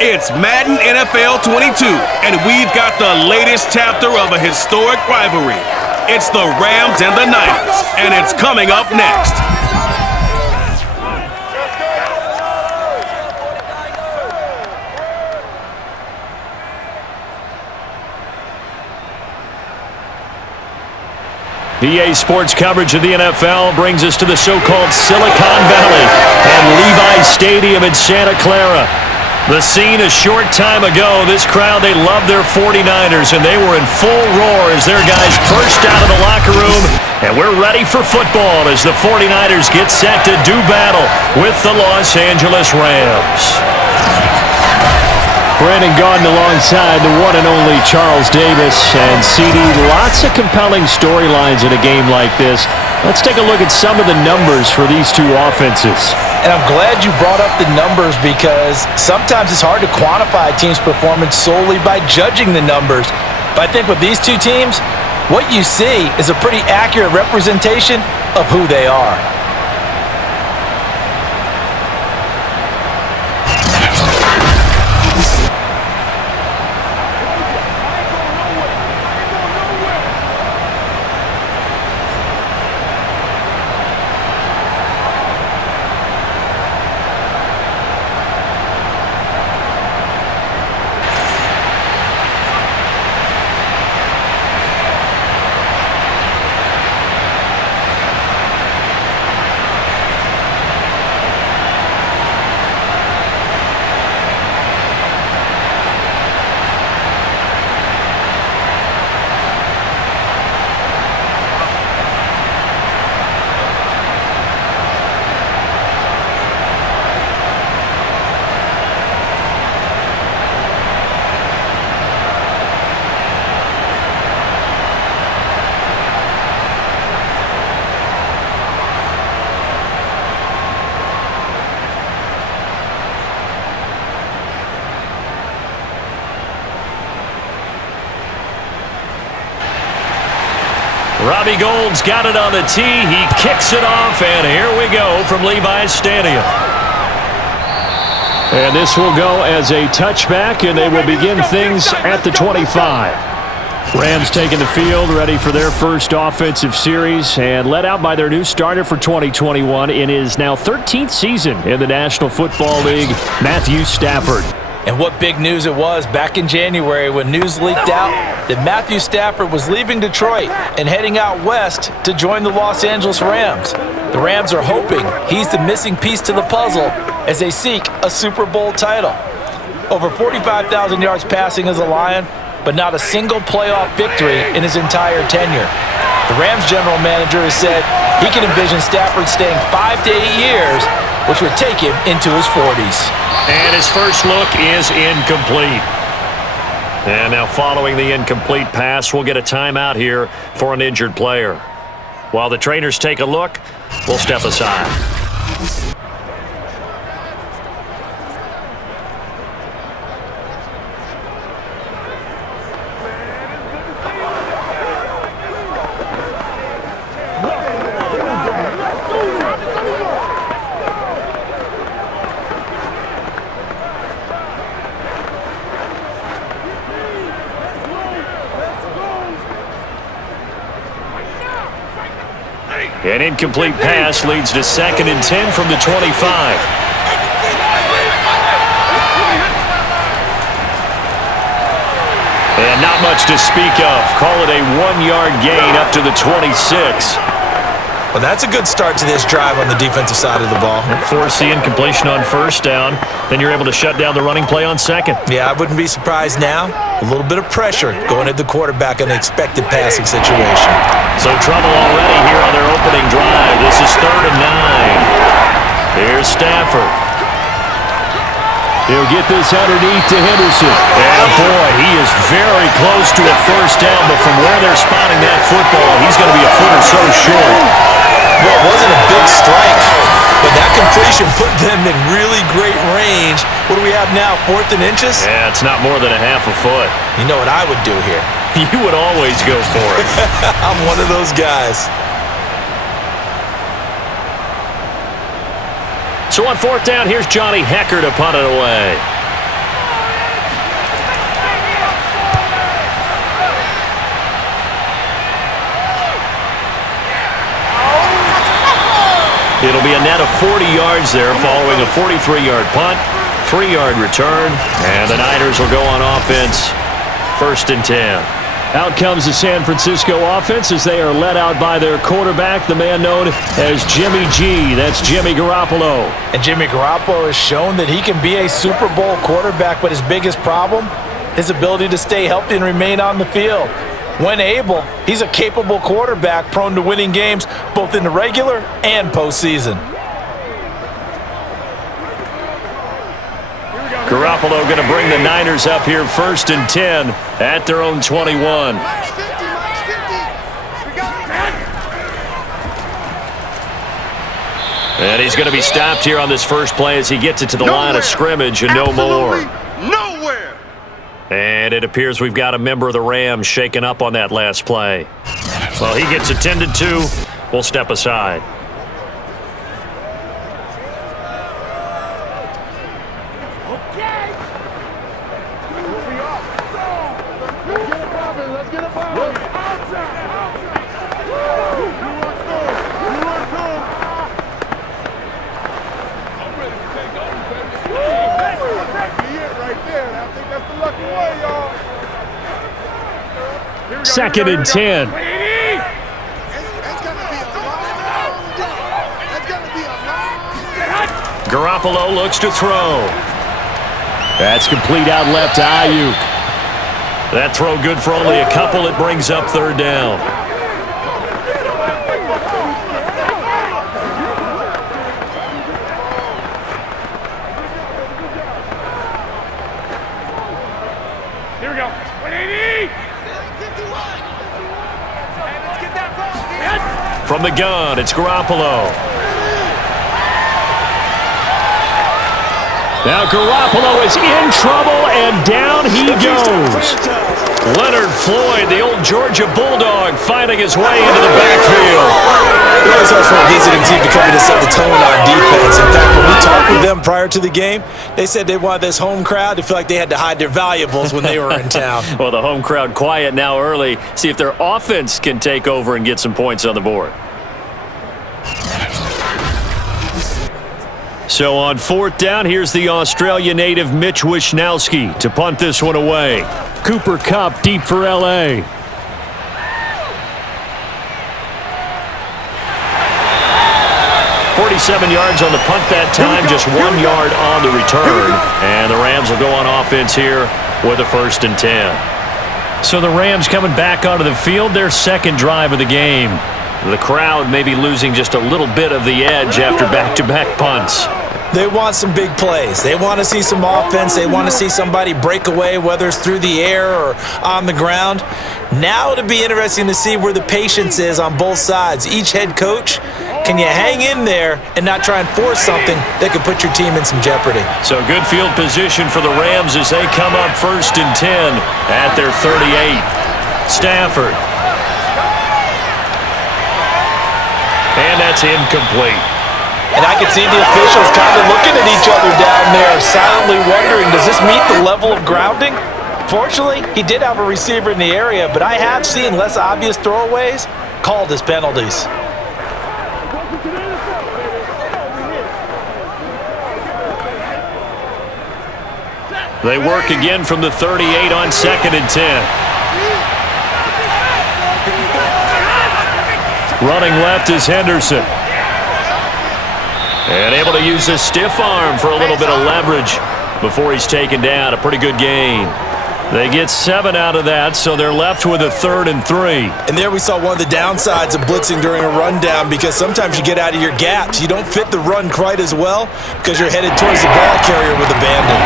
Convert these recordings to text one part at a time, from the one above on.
It's Madden NFL 22, and we've got the latest chapter of a historic rivalry. It's the Rams and the Niners, and it's coming up next. EA Sports coverage of the NFL brings us to the so-called Silicon Valley and Levi's Stadium in Santa Clara. The scene a short time ago, this crowd, they love their 49ers, and they were in full roar as their guys burst out of the locker room. And we're ready for football as the 49ers get set to do battle with the Los Angeles Rams. Brandon Gaudin alongside the one and only Charles Davis. And CD, lots of compelling storylines in a game like this. Let's take a look at some of the numbers for these two offenses. And I'm glad you brought up the numbers because sometimes it's hard to quantify a team's performance solely by judging the numbers. But I think with these two teams, what you see is a pretty accurate representation of who they are. Robbie Gould's got it on the tee. He kicks it off, and here we go from Levi's Stadium. And this will go as a touchback, and they will begin things at the 25. Rams taking the field, ready for their first offensive series, and led out by their new starter for 2021 in his now 13th season in the National Football League, Matthew Stafford. And what big news it was back in January when news leaked out that Matthew Stafford was leaving Detroit and heading out west to join the Los Angeles Rams. The Rams are hoping he's the missing piece to the puzzle as they seek a Super Bowl title. Over 45,000 yards passing as a Lion, but not a single playoff victory in his entire tenure. The Rams general manager has said he can envision Stafford staying 5 to 8 years, which would take him into his 40s. And his first look is incomplete. And now following the incomplete pass, we'll get a timeout here for an injured player. While the trainers take a look, we'll step aside. An incomplete pass leads to 2nd and 10 from the 25. And not much to speak of. Call it a 1-yard gain up to the 26. Well, that's a good start to this drive on the defensive side of the ball. Force the incompletion on first down. Then you're able to shut down the running play on second. Yeah, I wouldn't be surprised now. A little bit of pressure going at the quarterback in an expected passing situation. So trouble already here on their opening drive. This is 3rd and 9. Here's Stafford. He'll get this underneath to Henderson. And boy, he is very close to a first down, but from where they're spotting that football, he's going to be a foot or so short. Well, it wasn't a big strike, but that completion put them in really great range. What do we have now, 4th and inches? Yeah, it's not more than a half a foot. You know what I would do here? You would always go for it. I'm one of those guys. So on 4th down, here's Johnny Hecker to punt it away. It'll be a net of 40 yards there following a 43-yard punt, 3-yard return, and the Niners will go on offense, 1st and 10. Out comes the San Francisco offense as they are led out by their quarterback, the man known as Jimmy G. That's Jimmy Garoppolo. And Jimmy Garoppolo has shown that he can be a Super Bowl quarterback, but his biggest problem, his ability to stay healthy and remain on the field. When able, he's a capable quarterback prone to winning games both in the regular and postseason. Garoppolo going to bring the Niners up here 1st and 10 at their own 21. And he's going to be stopped here on this first play as he gets it to the line of scrimmage and no more. Nowhere. And it appears we've got a member of the Rams shaken up on that last play. Well, he gets attended to. We'll step aside. Second and 10. Garoppolo looks to throw. That's complete out left to Ayuk. That throw good for only a couple. It brings up 3rd down. Here we go. 180. From the gun, it's Garoppolo. Now Garoppolo is in trouble, and down he goes. Leonard Floyd, the old Georgia Bulldog, finding his way into the backfield. It's hard for a visiting team to come in and set the tone on defense. In fact, when we talked with them prior to the game, they said they wanted this home crowd to feel like they had to hide their valuables when they were in town. Well, the home crowd quiet now early. See if their offense can take over and get some points on the board. So on 4th down, here's the Australia native Mitch Wishnowsky to punt this one away. Cooper Kupp deep for L.A. "47 yards on the punt that time, just 1 yard on the return. And the Rams will go on offense here with a 1st and 10. So the Rams coming back onto the field, their 2nd drive of the game. The crowd may be losing just a little bit of the edge after back-to-back punts. They want some big plays. They want to see some offense. They want to see somebody break away, whether it's through the air or on the ground. Now it'll be interesting to see where the patience is on both sides. Each head coach, can you hang in there and not try and force something that could put your team in some jeopardy? So good field position for the Rams as they come up 1st and 10 at their 38. Stafford. And that's incomplete. And I can see the officials kind of looking at each other down there, silently wondering, does this meet the level of grounding? Fortunately, he did have a receiver in the area, but I have seen less obvious throwaways called as penalties. They work again from the 38 on 2nd and 10. Running left is Henderson. And able to use his stiff arm for a little bit of leverage before he's taken down. A pretty good gain. They get 7 out of that, so they're left with a 3rd and 3. And there we saw one of the downsides of blitzing during a rundown, because sometimes you get out of your gaps. You don't fit the run quite as well because you're headed towards the ball carrier with abandon.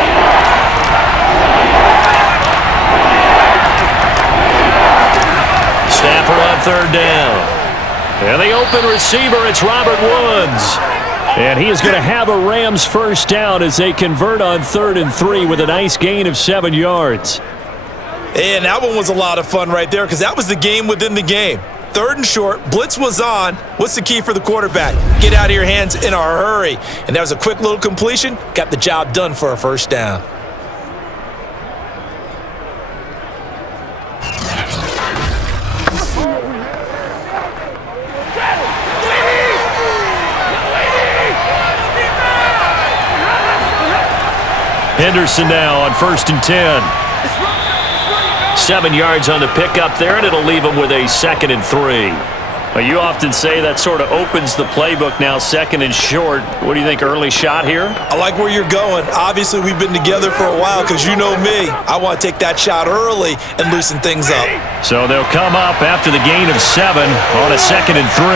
Stafford on 3rd down. And the open receiver, it's Robert Woods. And he is going to have a Rams 1st down as they convert on 3rd and 3 with a nice gain of 7 yards. And that one was a lot of fun right there, because that was the game within the game. 3rd and short, blitz was on. What's the key for the quarterback? Get out of your hands in a hurry. And that was a quick little completion. Got the job done for a 1st down. Henderson now on 1st and 10. 7 yards on the pickup there, and it'll leave them with a 2nd and 3. Well, you often say that sort of opens the playbook now, 2nd and short. What do you think, early shot here? I like where you're going. Obviously, we've been together for a while because you know me. I want to take that shot early and loosen things up. So they'll come up after the gain of 7 on a 2nd and 3.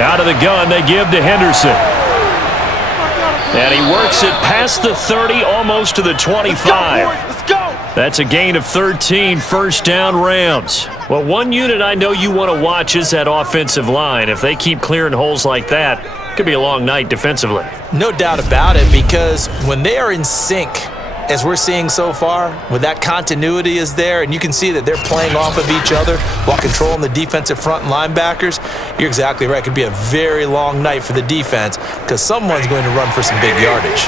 Out of the gun, they give to Henderson. And he works it past the 30, almost to the 25. Let's go! That's a gain of 13, 1st down Rams. Well, one unit I know you want to watch is that offensive line. If they keep clearing holes like that, it could be a long night defensively. No doubt about it, because when they are in sync, as we're seeing so far, when that continuity is there and you can see that they're playing off of each other while controlling the defensive front and linebackers, you're exactly right. It could be a very long night for the defense because someone's going to run for some big yardage.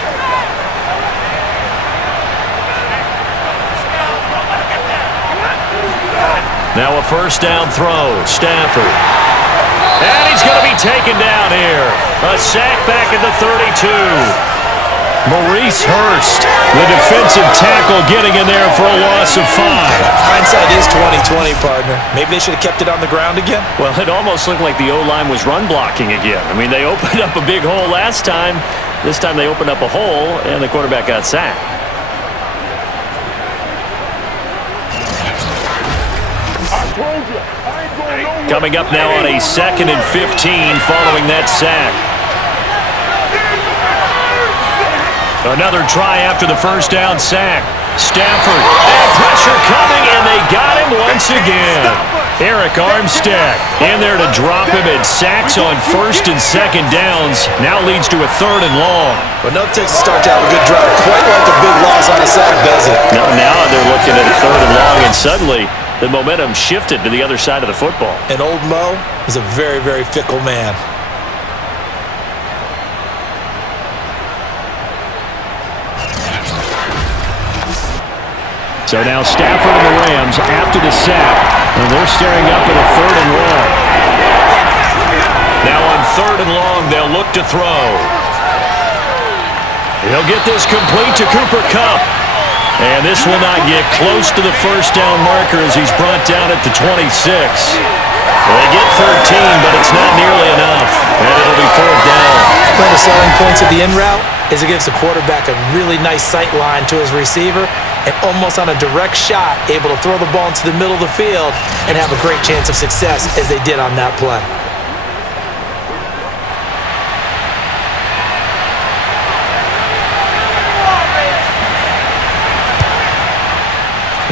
Now a 1st down throw, Stafford. And he's going to be taken down here. A sack back at the 32. Maurice Hurst, the defensive tackle, getting in there for a loss of 5. Hindsight is 20/20, partner. Maybe they should have kept it on the ground again. Well, it almost looked like the O-line was run blocking again. I mean, they opened up a big hole last time. This time they opened up a hole, and the quarterback got sacked. Coming up now on a 2nd and 15 following that sack. Another try after the 1st down sack. Stafford, and pressure coming, and they got him once again. Eric Armstead in there to drop him, and sacks on 1st and 2nd downs. Now leads to a 3rd and long. But enough takes a start to have a good drive. Quite like a big loss on a sack, does it? Now they're looking at a 3rd and long, and suddenly the momentum shifted to the other side of the football. And old Mo is a very, very fickle man. So now Stafford and the Rams after the sack, and they're staring up at a 3rd and long. Now on 3rd and long, they'll look to throw. He'll get this complete to Cooper Kupp. And this will not get close to the 1st down marker as he's brought down at the 26. They get 13, but it's not nearly enough. And it'll be 4th down. One of the selling points of the in route is it gives the quarterback a really nice sight line to his receiver and almost on a direct shot able to throw the ball into the middle of the field and have a great chance of success as they did on that play.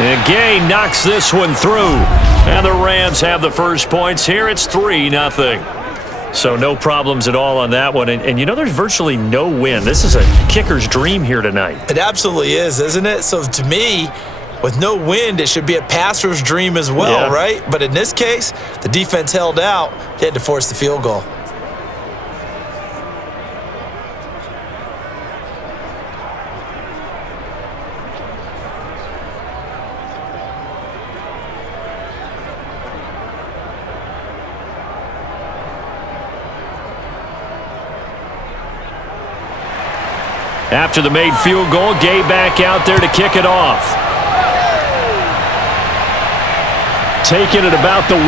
And Gay knocks this one through. And the Rams have the first points here. It's 3-0. So no problems at all on that one. And you know, there's virtually no win. This is a kicker's dream here tonight. It absolutely is, isn't it? So to me, with no wind, it should be a passer's dream as well, right? But in this case, the defense held out. They had to force the field goal. After the made field goal, Gay back out there to kick it off. Taking it about the 1.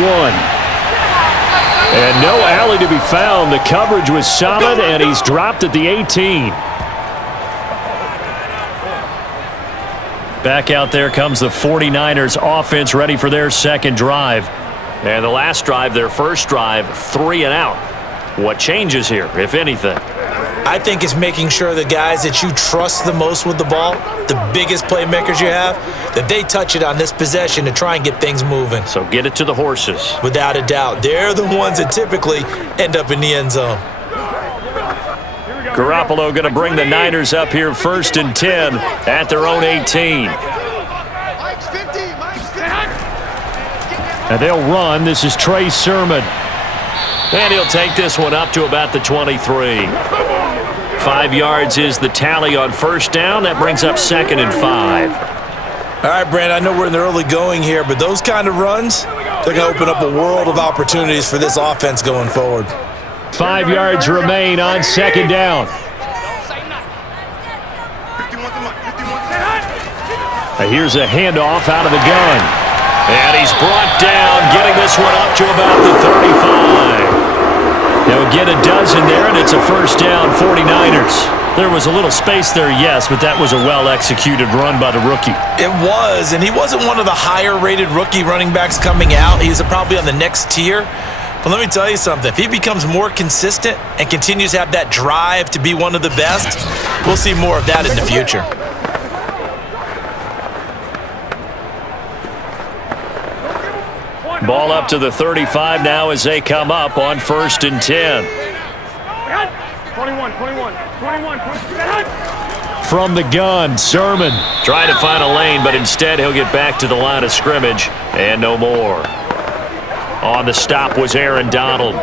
And no alley to be found. The coverage was solid, and he's dropped at the 18. Back out there comes the 49ers offense ready for their second drive. And the last drive, their first drive, 3 and out. What changes here, if anything? I think it's making sure the guys that you trust the most with the ball, the biggest playmakers you have, that they touch it on this possession to try and get things moving. So get it to the horses. Without a doubt. They're the ones that typically end up in the end zone. Garoppolo going to bring the Niners up here 1st and 10 at their own 18. And they'll run. This is Trey Sermon. And he'll take this one up to about the 23. 5 yards is the tally on first down. That brings up 2nd and 5. All right, Brandon, I know we're in the early going here, but those kind of runs, they're going to open up a world of opportunities for this offense going forward. 5 yards remain on 2nd down. Here's a handoff out of the gun. And he's brought down, getting this one up to about the 35. They'll get a dozen there, and it's a first down, 49ers. There was a little space there, yes, but that was a well-executed run by the rookie. It was, and he wasn't one of the higher-rated rookie running backs coming out. He's probably on the next tier. But let me tell you something. If he becomes more consistent and continues to have that drive to be one of the best, we'll see more of that in the future. Ball up to the 35 now as they come up on 1st and 10. 21. From the gun, Sermon trying to find a lane, but instead he'll get back to the line of scrimmage and no more. On the stop was Aaron Donald.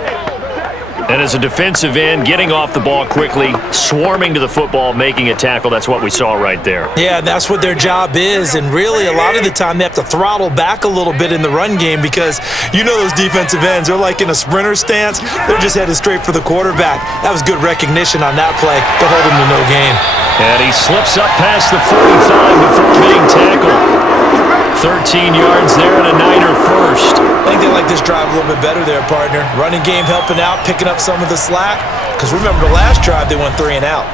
And as a defensive end, getting off the ball quickly, swarming to the football, making a tackle, that's what we saw right there. Yeah, that's what their job is, and really a lot of the time they have to throttle back a little bit in the run game because you know those defensive ends, they're like in a sprinter stance. They're just headed straight for the quarterback. That was good recognition on that play to hold him to no gain. And he slips up past the 45 before being tackled. 13 yards there and a Niner first. I think they like this drive a little bit better there, partner. Running game helping out, picking up some of the slack. Because remember, the last drive they went 3 and out.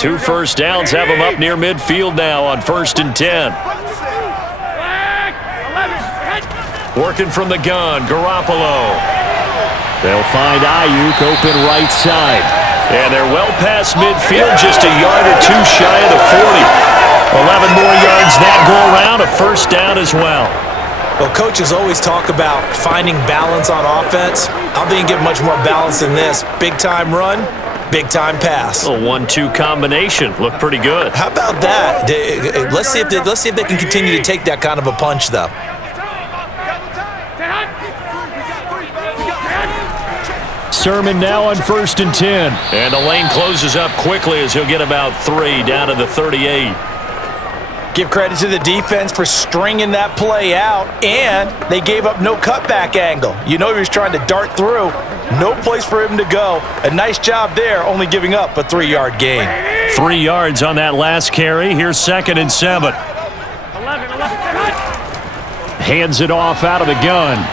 Two first downs have him up near midfield now on 1st and 10. Working from the gun, Garoppolo. They'll find Ayuk open right side. And they're well past midfield, just a yard or two shy of the 40. 11 more yards that go around, a first down as well. Well, coaches always talk about finding balance on offense. I think you get much more balance than this. Big-time run, big-time pass. A 1-2 combination. Looked pretty good. How about that? Let's see if they can continue to take that kind of a punch, though. Sermon now on 1st and 10. And the lane closes up quickly as he'll get about 3 down to the 38. Give credit to the defense for stringing that play out, and they gave up no cutback angle. You know he was trying to dart through. No place for him to go. A nice job there, only giving up a 3-yard gain. 3 yards on that last carry. Here's 2nd and 7. Hands it off out of the gun.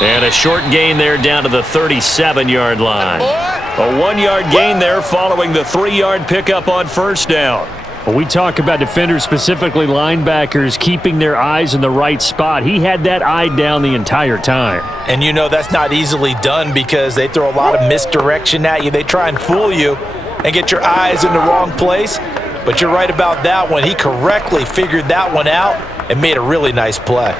And a short gain there down to the 37-yard line. A 1-yard gain there following the 3-yard pickup on 1st down. Well, we talk about defenders, specifically linebackers, keeping their eyes in the right spot. He had that eye down the entire time. And you know that's not easily done because they throw a lot of misdirection at you. They try and fool you and get your eyes in the wrong place. But you're right about that one. He correctly figured that one out and made a really nice play.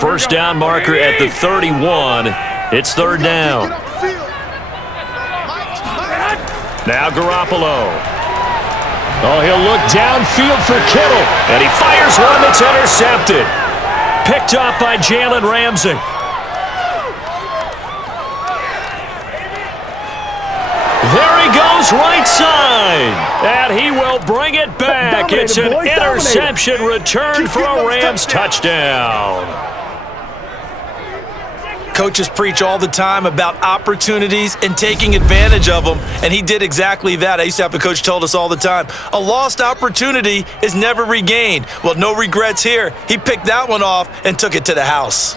First down marker at the 31. It's 3rd down. Now Garoppolo. Oh, he'll look downfield for Kittle. And he fires one that's intercepted. Picked up by Jalen Ramsey. There he goes, right side. And he will bring it back. It's an interception return for a Rams touchdown. Coaches preach all the time about opportunities and taking advantage of them, and he did exactly that. I used to have a coach told us all the time, a lost opportunity is never regained. Well, no regrets here. He picked that one off and took it to the house.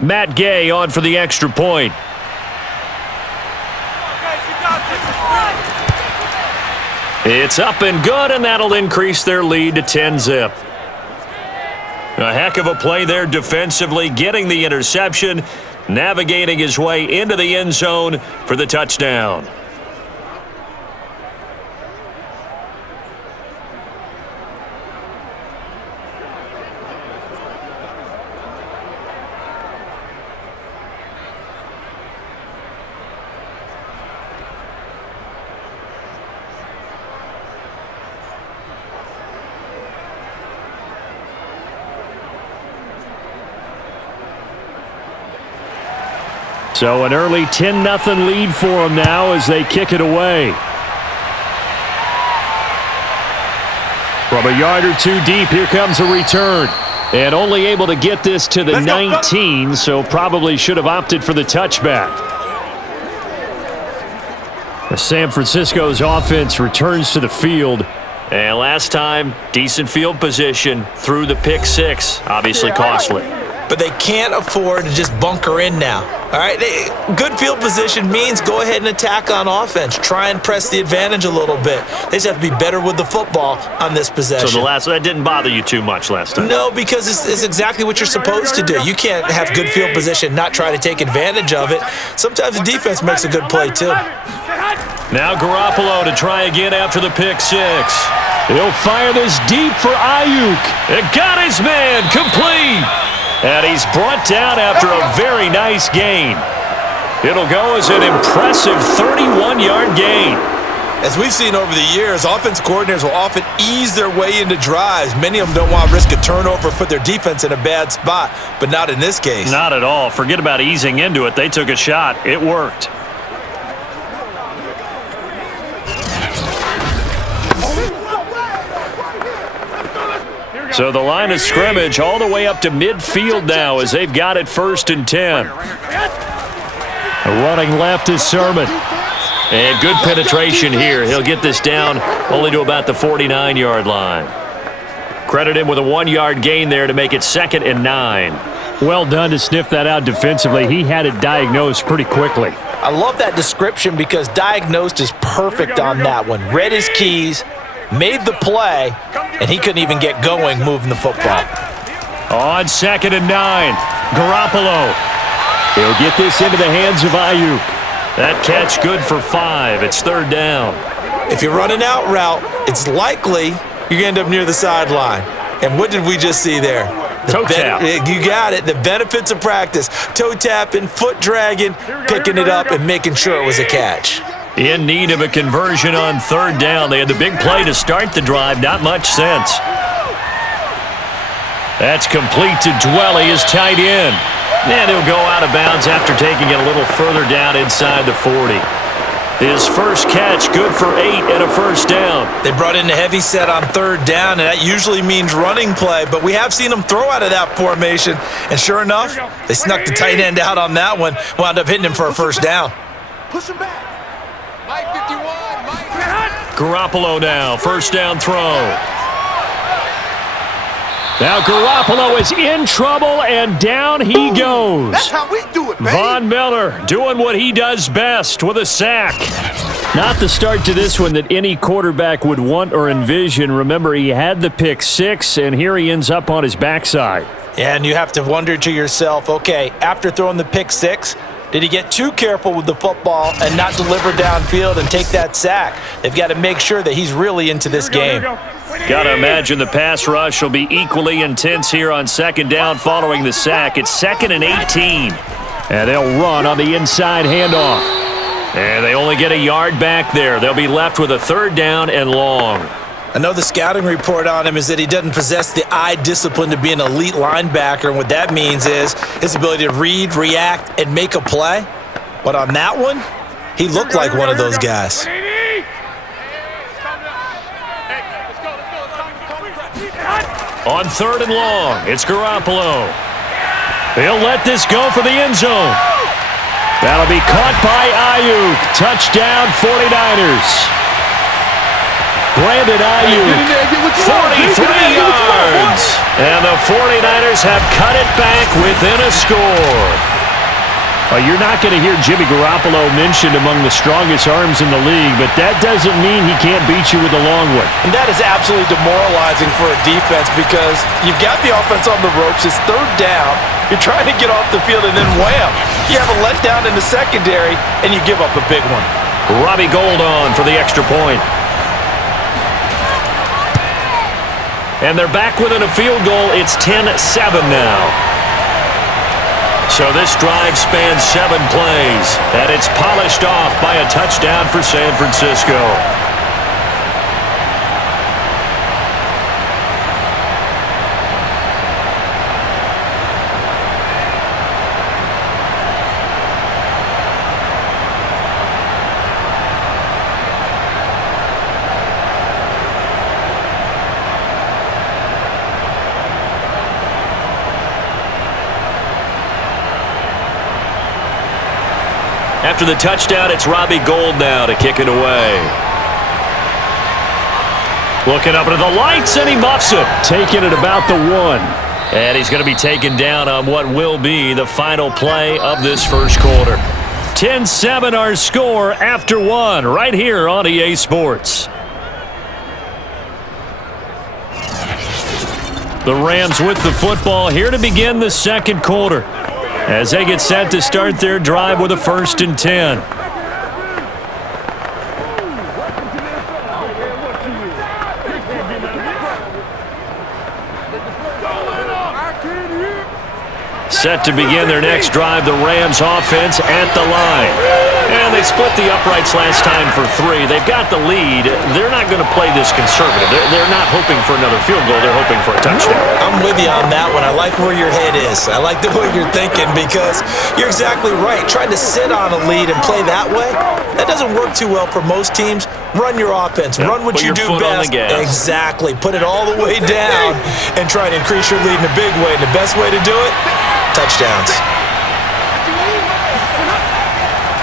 Matt Gay on for the extra point. It's up and good, and that'll increase their lead to 10-zip. A heck of a play there defensively, getting the interception, navigating his way into the end zone for the touchdown. So an early 10-0 lead for them now as they kick it away. From a yard or two deep, here comes a return. And only able to get this to the 19, so probably should have opted for the touchback. San Francisco's offense returns to the field. And last time, decent field position through the pick six. Obviously costly. But they can't afford to just bunker in now. All right, good field position means go ahead and attack on offense. Try and press the advantage a little bit. They just have to be better with the football on this possession. So that didn't bother you too much last time? No, because it's exactly what you're supposed to do. You can't have good field position, not try to take advantage of it. Sometimes the defense makes a good play too. Now Garoppolo to try again after the pick six. He'll fire this deep for Ayuk. It got his man complete. And he's brought down after a very nice gain. It'll go as an impressive 31-yard gain. As we've seen over the years, offensive coordinators will often ease their way into drives. Many of them don't want to risk a turnover, put their defense in a bad spot, but not in this case. Not at all. Forget about easing into it. They took a shot. It worked. So the line of scrimmage all the way up to midfield now as they've got it 1st and 10. Running left is Sermon. And good penetration here. He'll get this down only to about the 49-yard line. Credit him with a 1-yard gain there to make it 2nd and 9. Well done to sniff that out defensively. He had it diagnosed pretty quickly. I love that description because diagnosed is perfect on that one. Read his keys, made the play, and he couldn't even get going moving the football. On 2nd and 9, Garoppolo. He'll get this into the hands of Ayuk. That catch good for 5. It's 3rd down. If you're running out route, it's likely you're going to end up near the sideline. And what did we just see there? Toe tap. You got it. The benefits of practice. Toe tapping, foot dragging, picking it up, and making sure it was a catch. In need of a conversion on 3rd down. They had the big play to start the drive. Not much sense. That's complete to Dwelly, his tight end. And he'll go out of bounds after taking it a little further down inside the 40. His first catch, good for 8 and a 1st down. They brought in a heavy set on 3rd down, and that usually means running play, but we have seen them throw out of that formation, and sure enough, they snuck the tight end out on that one, wound up hitting him for a 1st down. Push him back. Mike 51. Mike. Garoppolo now, 1st down throw. Now Garoppolo is in trouble, and down he goes. That's how we do it, baby. Von Miller doing what he does best with a sack. Not the start to this one that any quarterback would want or envision. Remember, he had the pick six, and here he ends up on his backside. And you have to wonder to yourself, okay, after throwing the pick six, did he get too careful with the football and not deliver downfield and take that sack? They've got to make sure that he's really into this game. Got to imagine the pass rush will be equally intense here on 2nd down following the sack. It's 2nd and 18. And they'll run on the inside handoff. And they only get a yard back there. They'll be left with a 3rd down and long. I know the scouting report on him is that he doesn't possess the eye discipline to be an elite linebacker, and what that means is his ability to read, react, and make a play. But on that one, he looked like one of those guys. On 3rd and long, it's Garoppolo. He'll let this go for the end zone. That'll be caught by Ayuk. Touchdown 49ers. Brandon Ayuk, 43 yards. And the 49ers have cut it back within a score. You're not going to hear Jimmy Garoppolo mentioned among the strongest arms in the league, but that doesn't mean he can't beat you with a long one. And that is absolutely demoralizing for a defense because you've got the offense on the ropes. It's 3rd down. You're trying to get off the field, and then wham, you have a letdown in the secondary, and you give up a big one. Robbie Gould on for the extra point. And they're back within a field goal. It's 10-7 now. So this drive spans 7 plays, and it's polished off by a touchdown for San Francisco. After the touchdown, it's Robbie Gould now to kick it away. Looking up into the lights, and he muffs it. Taking it about the 1. And he's going to be taken down on what will be the final play of this first quarter. 10-7 our score after 1 right here on EA Sports. The Rams with the football here to begin the second quarter as they get set to start their drive with a 1st and 10. Set to begin their next drive, the Rams offense at the line. And they split the uprights last time for 3. They've got the lead. They're not going to play this conservative. They're not hoping for another field goal. They're hoping for a touchdown. I'm with you on that one. I like where your head is. I like the way you're thinking because you're exactly right. Trying to sit on a lead and play that way, that doesn't work too well for most teams. Run your offense. Run what you do best. Exactly. Put it all the way down and try to increase your lead in a big way. And the best way to do it, touchdowns.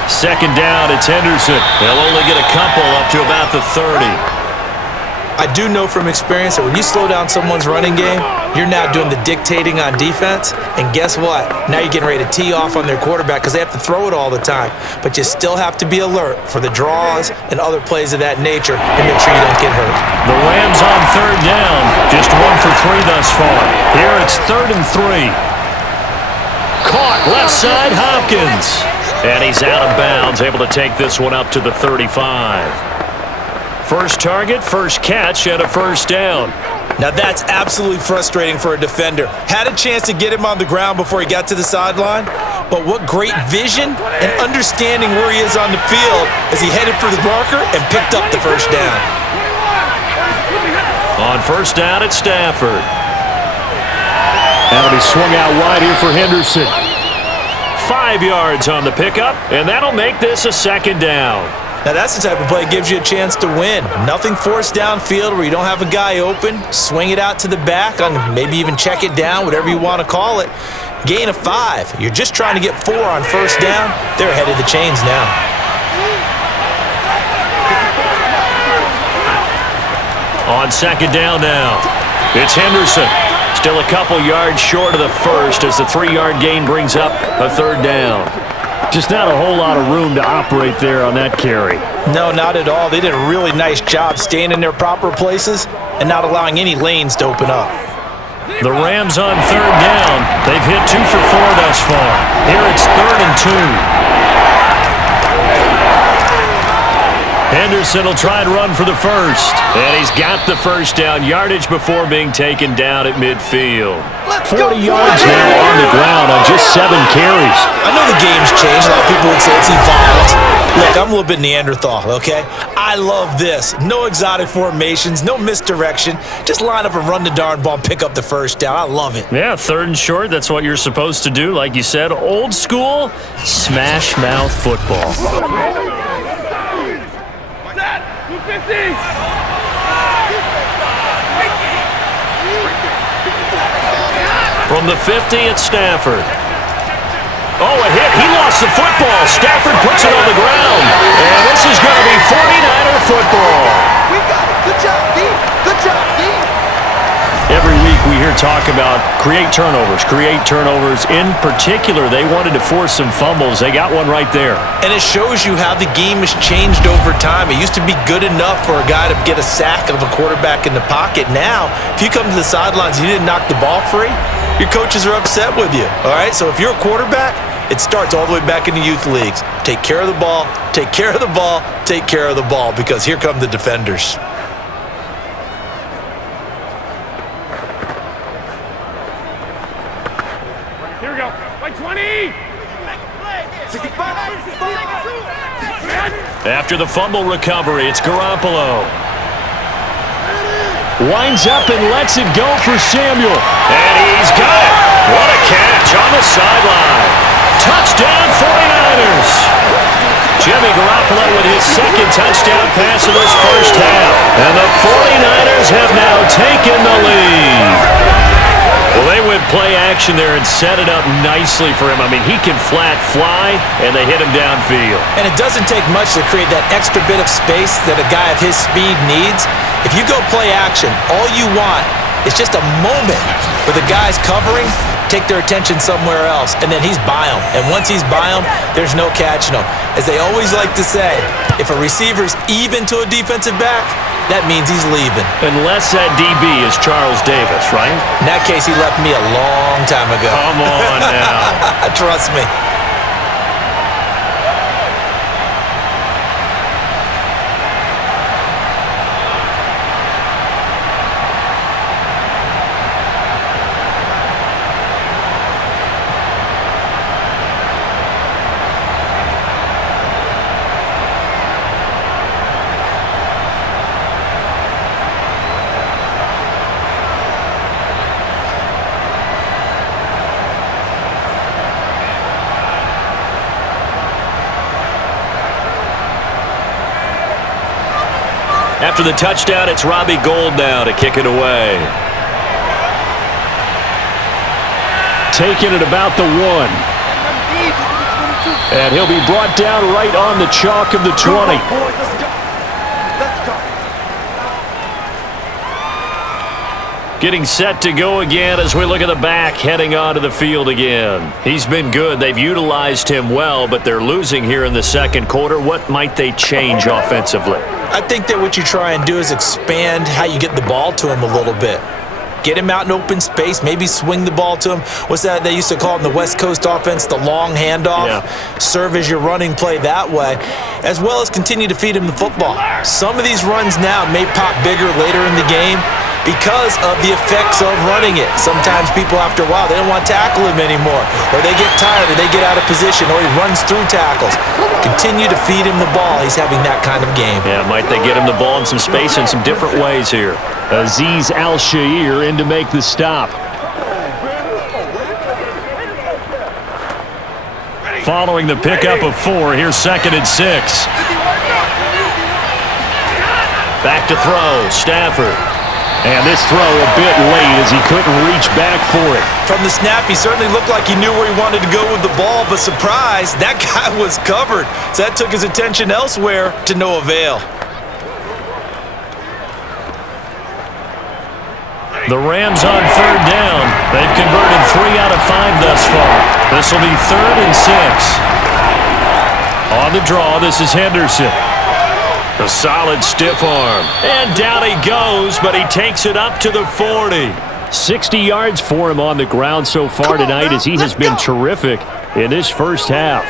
Second down, it's Henderson. They'll only get a couple up to about the 30. I do know from experience that when you slow down someone's running game, you're now doing the dictating on defense. And guess what? Now you're getting ready to tee off on their quarterback because they have to throw it all the time. But you still have to be alert for the draws and other plays of that nature to make sure you don't get hurt. The Rams on 3rd down. Just 1 for 3 thus far. Here it's 3rd and 3. Caught left side, Hopkins. And he's out of bounds, able to take this one up to the 35. First target, first catch, and a 1st down. Now that's absolutely frustrating for a defender. Had a chance to get him on the ground before he got to the sideline, but what great vision and understanding where he is on the field as he headed for the marker and picked up the 1st down. On 1st down, it's Stafford. That'll be swung out wide here for Henderson. 5 yards on the pickup, and that'll make this a 2nd down. Now that's the type of play that gives you a chance to win. Nothing forced downfield where you don't have a guy open. Swing it out to the back, on maybe even check it down, whatever you want to call it. Gain of 5. You're just trying to get 4 on 1st down. They're ahead of the chains now. On 2nd down now, it's Henderson. Still a couple yards short of the 1st as the 3-yard gain brings up a 3rd down. Just not a whole lot of room to operate there on that carry. No, not at all. They did a really nice job staying in their proper places and not allowing any lanes to open up. The Rams on 3rd down. They've hit 2 for 4 thus far. Here it's 3rd and 2. Henderson will try and run for the 1st. And he's got the 1st down. Yardage before being taken down at midfield. 40 yards now on the ground on just 7 carries. I know the game's changed. A lot of people would say it's evolved. Look, I'm a little bit Neanderthal, okay? I love this. No exotic formations, no misdirection. Just line up and run the darn ball and pick up the 1st down. I love it. Yeah, 3rd and short. That's what you're supposed to do. Like you said, old school smash mouth football. From the 50, it's Stafford. Oh, a hit. He lost the football. Stafford puts it on the ground. And this is going to be 49er football. We got it. Good job, D. Good job, D. Every week we hear talk about create turnovers. In particular, they wanted to force some fumbles. They got one right there. And it shows you how the game has changed over time. It used to be good enough for a guy to get a sack of a quarterback in the pocket. Now, if you come to the sidelines and you didn't knock the ball free, your coaches are upset with you. All right? So if you're a quarterback, it starts all the way back in the youth leagues. Take care of the ball, take care of the ball, take care of the ball, because here come the defenders. Here we go. Like 20. 65. After the fumble recovery, it's Garoppolo. Winds up and lets it go for Samuel. And he's got it. What a catch on the sideline. Touchdown 49ers. Jimmy Garoppolo with his 2nd touchdown pass of this first half. And the 49ers have now taken the lead. Well, they went play action there and set it up nicely for him. I mean, he can flat fly, and they hit him downfield. And it doesn't take much to create that extra bit of space that a guy of his speed needs. If you go play action, all you want is just a moment where the guy's covering, take their attention somewhere else, and then he's by him. And once he's by him, there's no catching him. As they always like to say, if a receiver's even to a defensive back, that means he's leaving. Unless that DB is Charles Davis, right? In that case, he left me a long time ago. Come on now. Trust me. After the touchdown, it's Robbie Gould now to kick it away. Taking it about the 1. And he'll be brought down right on the chalk of the 20. Getting set to go again as we look at the back heading onto the field again. He's been good. They've utilized him well, but they're losing here in the second quarter. What might they change offensively? I think that what you try and do is expand how you get the ball to him a little bit. Get him out in open space, maybe swing the ball to him. What's that they used to call it in the West Coast offense, the long handoff? Yeah. Serve as your running play that way, as well as continue to feed him the football. Some of these runs now may pop bigger later in the game because of the effects of running it. Sometimes people, after a while, they don't want to tackle him anymore, or they get tired, or they get out of position, or he runs through tackles. Continue to feed him the ball. He's having that kind of game. Yeah, might they get him the ball in some space in some different ways here. Azeez Al-Shaair in to make the stop. Following the pickup of 4, here's 2nd and 6. Back to throw, Stafford. And this throw a bit late as he couldn't reach back for it. From the snap, he certainly looked like he knew where he wanted to go with the ball, but surprise, that guy was covered. So that took his attention elsewhere to no avail. The Rams on 3rd down. They've converted 3 out of 5 thus far. This will be 3rd and 6. On the draw, this is Henderson. A solid stiff arm. And down he goes, but he takes it up to the 40. 60 yards for him on the ground so far tonight as he has been terrific in this first half.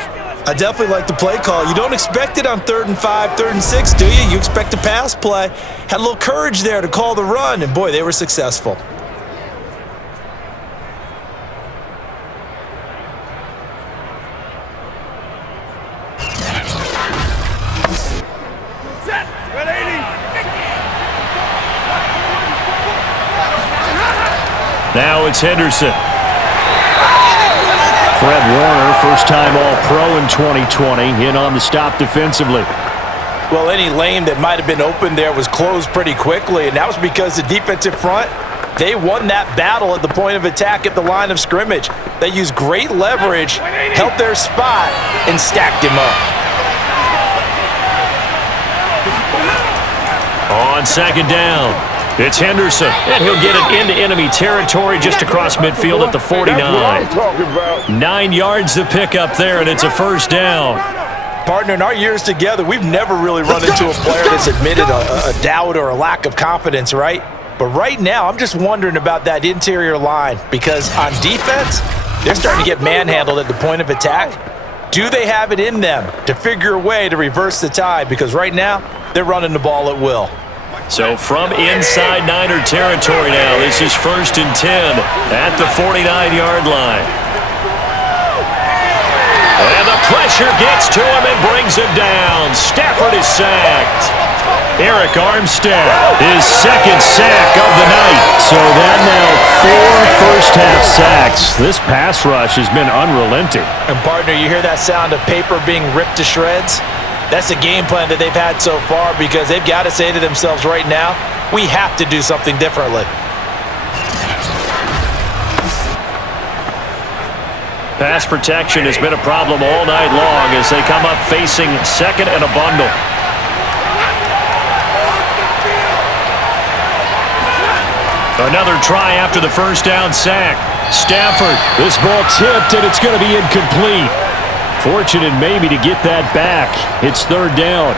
I definitely like the play call. You don't expect it on 3rd and 5, 3rd and 6, do you? You expect a pass play. Had a little courage there to call the run, and boy, they were successful. Now it's Henderson. Fred Warner, first-time All-Pro in 2020, in on the stop defensively. Well, any lane that might have been open there was closed pretty quickly, and that was because the defensive front, they won that battle at the point of attack at the line of scrimmage. They used great leverage, held their spot, and stacked him up. On 2nd down, it's Henderson, and he'll get it into enemy territory just across midfield at the 49. 9 yards to pick up there, and it's a 1st down. Partner, in our years together, we've never really run into a player that's admitted a doubt or a lack of confidence, right? But right now, I'm just wondering about that interior line because on defense, they're starting to get manhandled at the point of attack. Do they have it in them to figure a way to reverse the tide? Because right now, they're running the ball at will. So from inside Niner territory now, this is 1st and 10 at the 49-yard line. And the pressure gets to him and brings him down. Stafford is sacked. Eric Armstead, his 2nd sack of the night. So that now 4 first-half sacks. This pass rush has been unrelenting. And partner, you hear that sound of paper being ripped to shreds? That's the game plan that they've had so far because they've got to say to themselves right now, we have to do something differently. Pass protection has been a problem all night long as they come up facing second and a bundle. Another try after the first down sack. Stafford, this ball tipped, and it's going to be incomplete. Fortunate maybe to get that back. It's third down.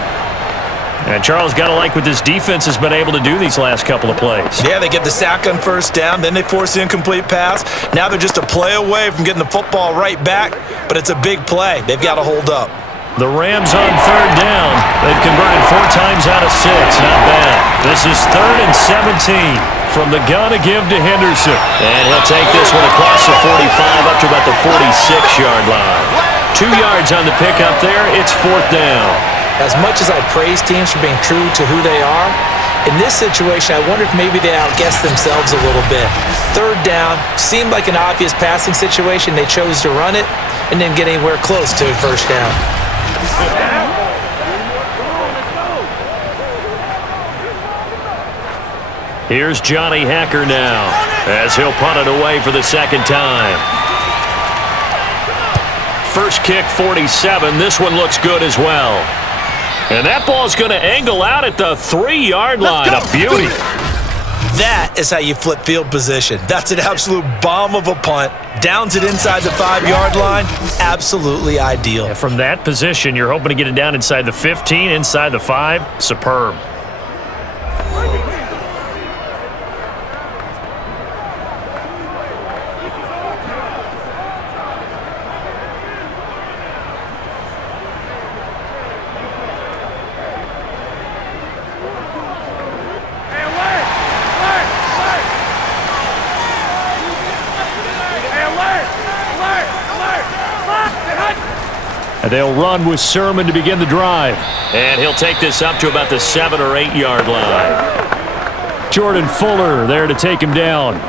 And Charles, got to like what this defense has been able to do these last couple of plays. Yeah, they get the sack on first down, then they force the incomplete pass. Now they're just a play away from getting the football right back, but it's a big play. They've got to hold up. The Rams on third down. They've converted 4 times out of 6. Not bad. This is 3rd and 17 from the gun to give to Henderson. And he'll take this one across the 45 up to about the 46-yard line. 2 yards on the pickup there. It's 4th down. As much as I praise teams for being true to who they are, in this situation, I wonder if maybe they outguessed themselves a little bit. Third down seemed like an obvious passing situation. They chose to run it and didn't get anywhere close to a first down. Here's Johnny Hacker now as he'll punt it away for the second time. First kick, 47. This one looks good as well. And that ball's going to angle out at the 3-yard line. A beauty. That is how you flip field position. That's an absolute bomb of a punt. Downs it inside the 5-yard line. Absolutely ideal. And from that position, you're hoping to get it down inside the 15, inside the 5. Superb. They'll run with Sermon to begin the drive. And he'll take this up to about the 7 or 8-yard line. Jordan Fuller there to take him down.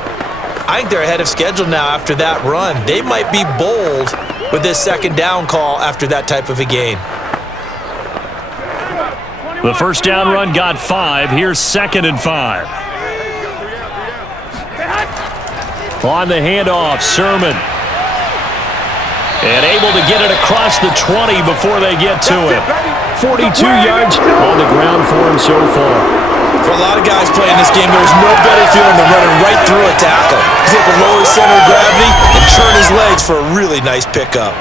I think they're ahead of schedule now after that run. They might be bold with this second down call after that type of a game. The first down run got 5. Here's 2nd and 5. On the handoff, Sermon. And able to get it across the 20 before they get to him. 42 yards on the ground for him so far. For a lot of guys playing this game, there's no better feeling than running right through a tackle. He's able to lower his center of gravity and turn his legs for a really nice pickup.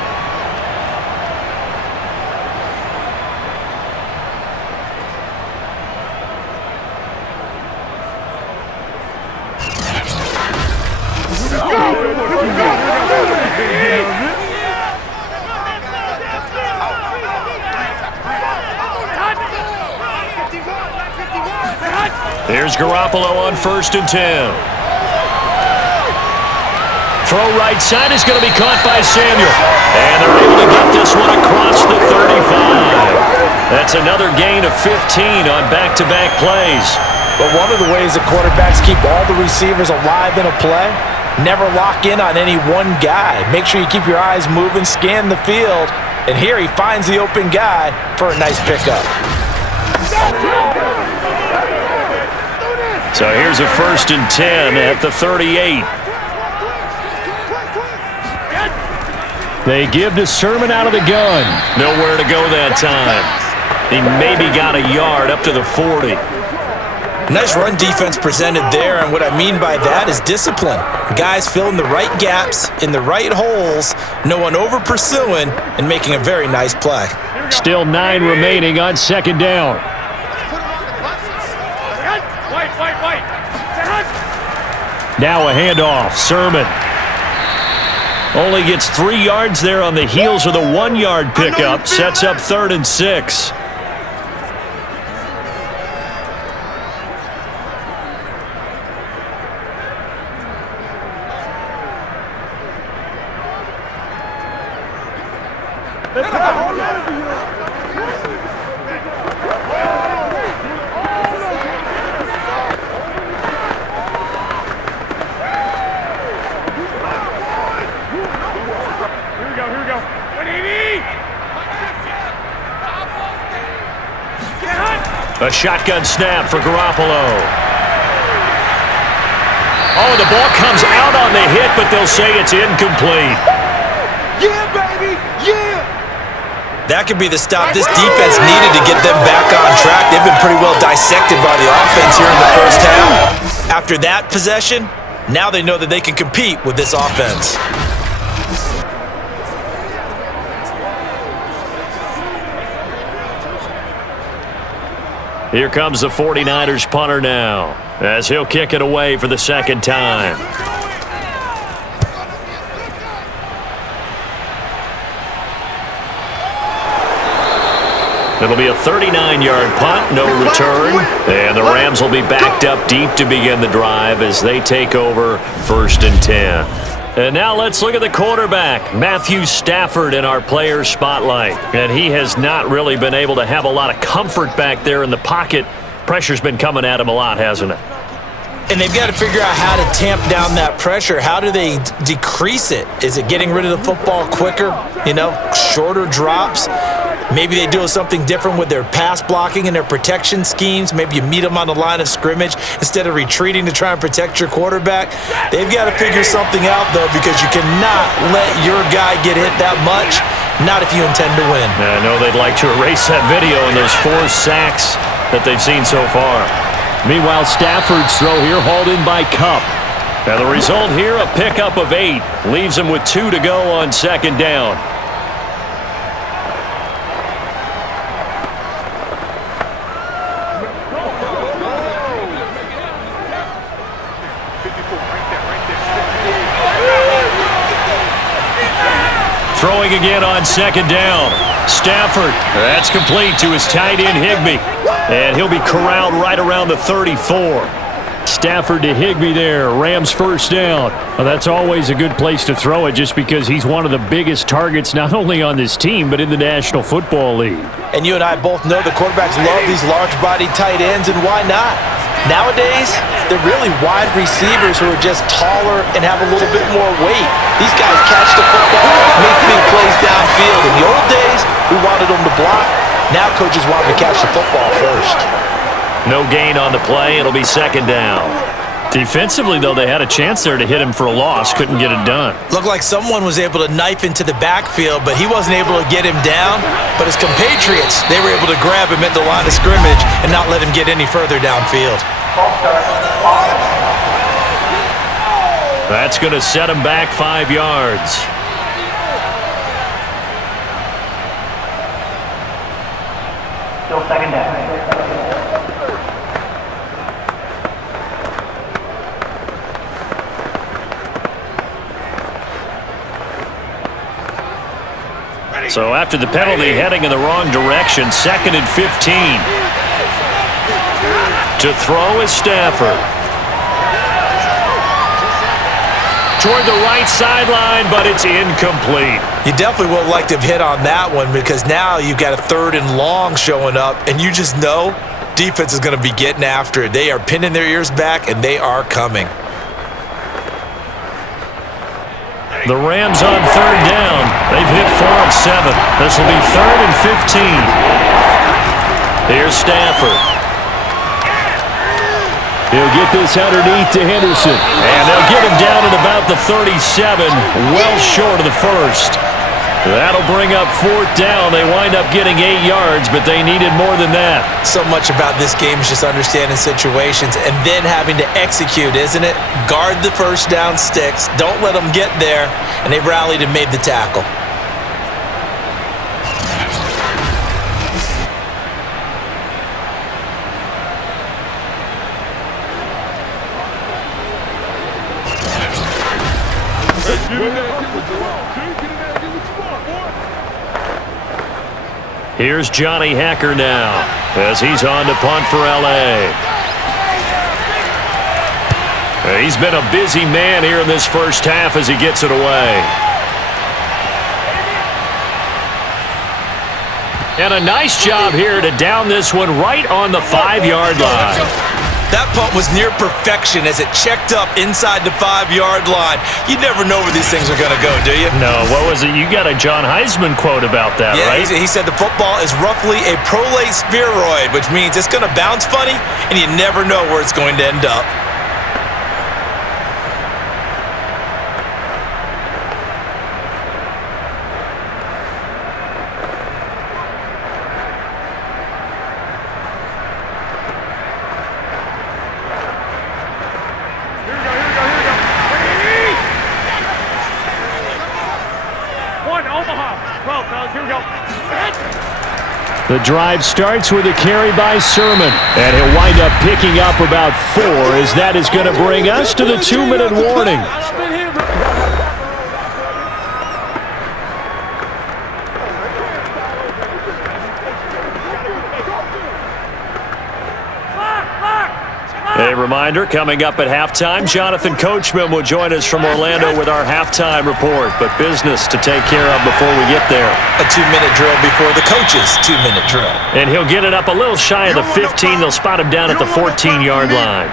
Here's Garoppolo on 1st and 10. Throw right side is going to be caught by Samuel. And they're able to get this one across the 35. That's another gain of 15 on back-to-back plays. But one of the ways that quarterbacks keep all the receivers alive in a play, never lock in on any one guy. Make sure you keep your eyes moving, scan the field. And here he finds the open guy for a nice pickup. So here's a 1st and 10 at the 38. They give to Sermon out of the gun. Nowhere to go that time. He maybe got a yard up to the 40. Nice run defense presented there, and what I mean by that is discipline. Guys filling the right gaps in the right holes, no one over pursuing, and making a very nice play. Still 9 remaining on 2nd down. Now a handoff. Sermon only gets 3 yards there on the heels of the 1-yard pickup. Sets up 3rd and 6. A shotgun snap for Garoppolo. Oh, the ball comes out on the hit, but they'll say it's incomplete. Yeah, baby! Yeah! That could be the stop this defense needed to get them back on track. They've been pretty well dissected by the offense here in the first half. After that possession, now they know that they can compete with this offense. Here comes the 49ers punter now, as he'll kick it away for the second time. It'll be a 39-yard punt, no return, and the Rams will be backed up deep to begin the drive as they take over 1st and 10. And now let's look at the quarterback, Matthew Stafford, in our player spotlight. And he has not really been able to have a lot of comfort back there in the pocket. Pressure's been coming at him a lot, hasn't it? And they've got to figure out how to tamp down that pressure. How do they decrease it? Is it getting rid of the football quicker? Shorter drops? Maybe they do something different with their pass blocking and their protection schemes. Maybe you meet them on the line of scrimmage instead of retreating to try and protect your quarterback. They've got to figure something out, though, because you cannot let your guy get hit that much, not if you intend to win. I know they'd like to erase that video and those 4 sacks that they've seen so far. Meanwhile, Stafford's throw here hauled in by Kupp. And the result here, a pickup of 8. Leaves him with 2 to go on 2nd down. Throwing again on 2nd down. Stafford, that's complete to his tight end Higbee. And he'll be corralled right around the 34. Stafford to Higbee there. Rams first down. Well, that's always a good place to throw it just because he's one of the biggest targets not only on this team but in the National Football League. And you and I both know the quarterbacks love these large-bodied tight ends, and why not? Nowadays, they're really wide receivers who are just taller and have a little bit more weight. These guys catch the football, make big plays downfield. In the old days, we wanted them to block. Now coaches want them to catch the football first. No gain on the play. It'll be 2nd down. Defensively, though, they had a chance there to hit him for a loss. Couldn't get it done. Looked like someone was able to knife into the backfield, but he wasn't able to get him down. But his compatriots, they were able to grab him at the line of scrimmage and not let him get any further downfield. That's going to set him back 5 yards. Still 2nd down. So after the penalty, heading in the wrong direction, 2nd and 15. To throw is Stafford. Toward the right sideline, but it's incomplete. You definitely would have liked to have hit on that one because now you've got a 3rd and long showing up, and you just know defense is going to be getting after it. They are pinning their ears back, and they are coming. The Rams on 3rd down. They've hit 4 of 7. This will be 3rd and 15. Here's Stafford. He'll get this underneath to Henderson. And they'll get him down at about the 37, well short of the 1st. That'll bring up 4th down. They wind up getting 8 yards, but they needed more than that. So much about this game is just understanding situations and then having to execute, isn't it? Guard the 1st down sticks. Don't let them get there. And they rallied and made the tackle. Here's Johnny Hacker now as he's on to punt for L.A. He's been a busy man here in this first half as he gets it away. And a nice job here to down this one right on the 5-yard line. That punt was near perfection as it checked up inside the 5-yard line. You never know where these things are going to go, do you? No, what was it? You got a John Heisman quote about that, yeah, right? He said the football is roughly a prolate spheroid, which means it's going to bounce funny, and you never know where it's going to end up. The drive starts with a carry by Sermon, and he'll wind up picking up about 4, as that is going to bring us to the 2-minute warning. A reminder, coming up at halftime, Jonathan Coachman will join us from Orlando with our halftime report, but business to take care of before we get there. A 2-minute drill before the coach's 2-minute drill. And he'll get it up a little shy of the 15. They'll spot him down at the 14-yard line.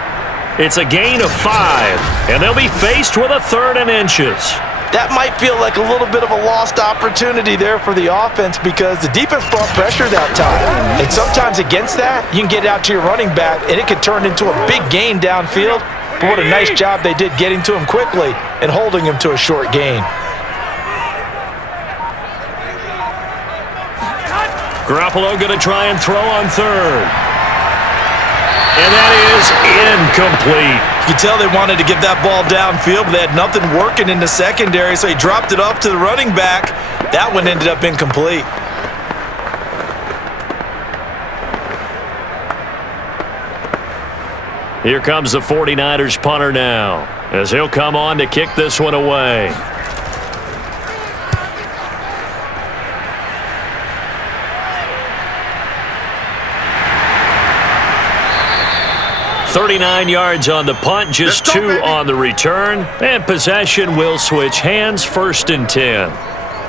It's a gain of 5, and they'll be faced with a 3rd and inches. That might feel like a little bit of a lost opportunity there for the offense because the defense brought pressure that time. And sometimes against that, you can get out to your running back, and it can turn into a big gain downfield. But what a nice job they did getting to him quickly and holding him to a short gain. Garoppolo going to try and throw on 3rd. And that is incomplete. You can tell they wanted to get that ball downfield, but they had nothing working in the secondary, so he dropped it off to the running back. That one ended up incomplete. Here comes the 49ers punter now, as he'll come on to kick this one away. "39 yards on the punt, just 2 on the return, and possession will switch hands, 1st and 10.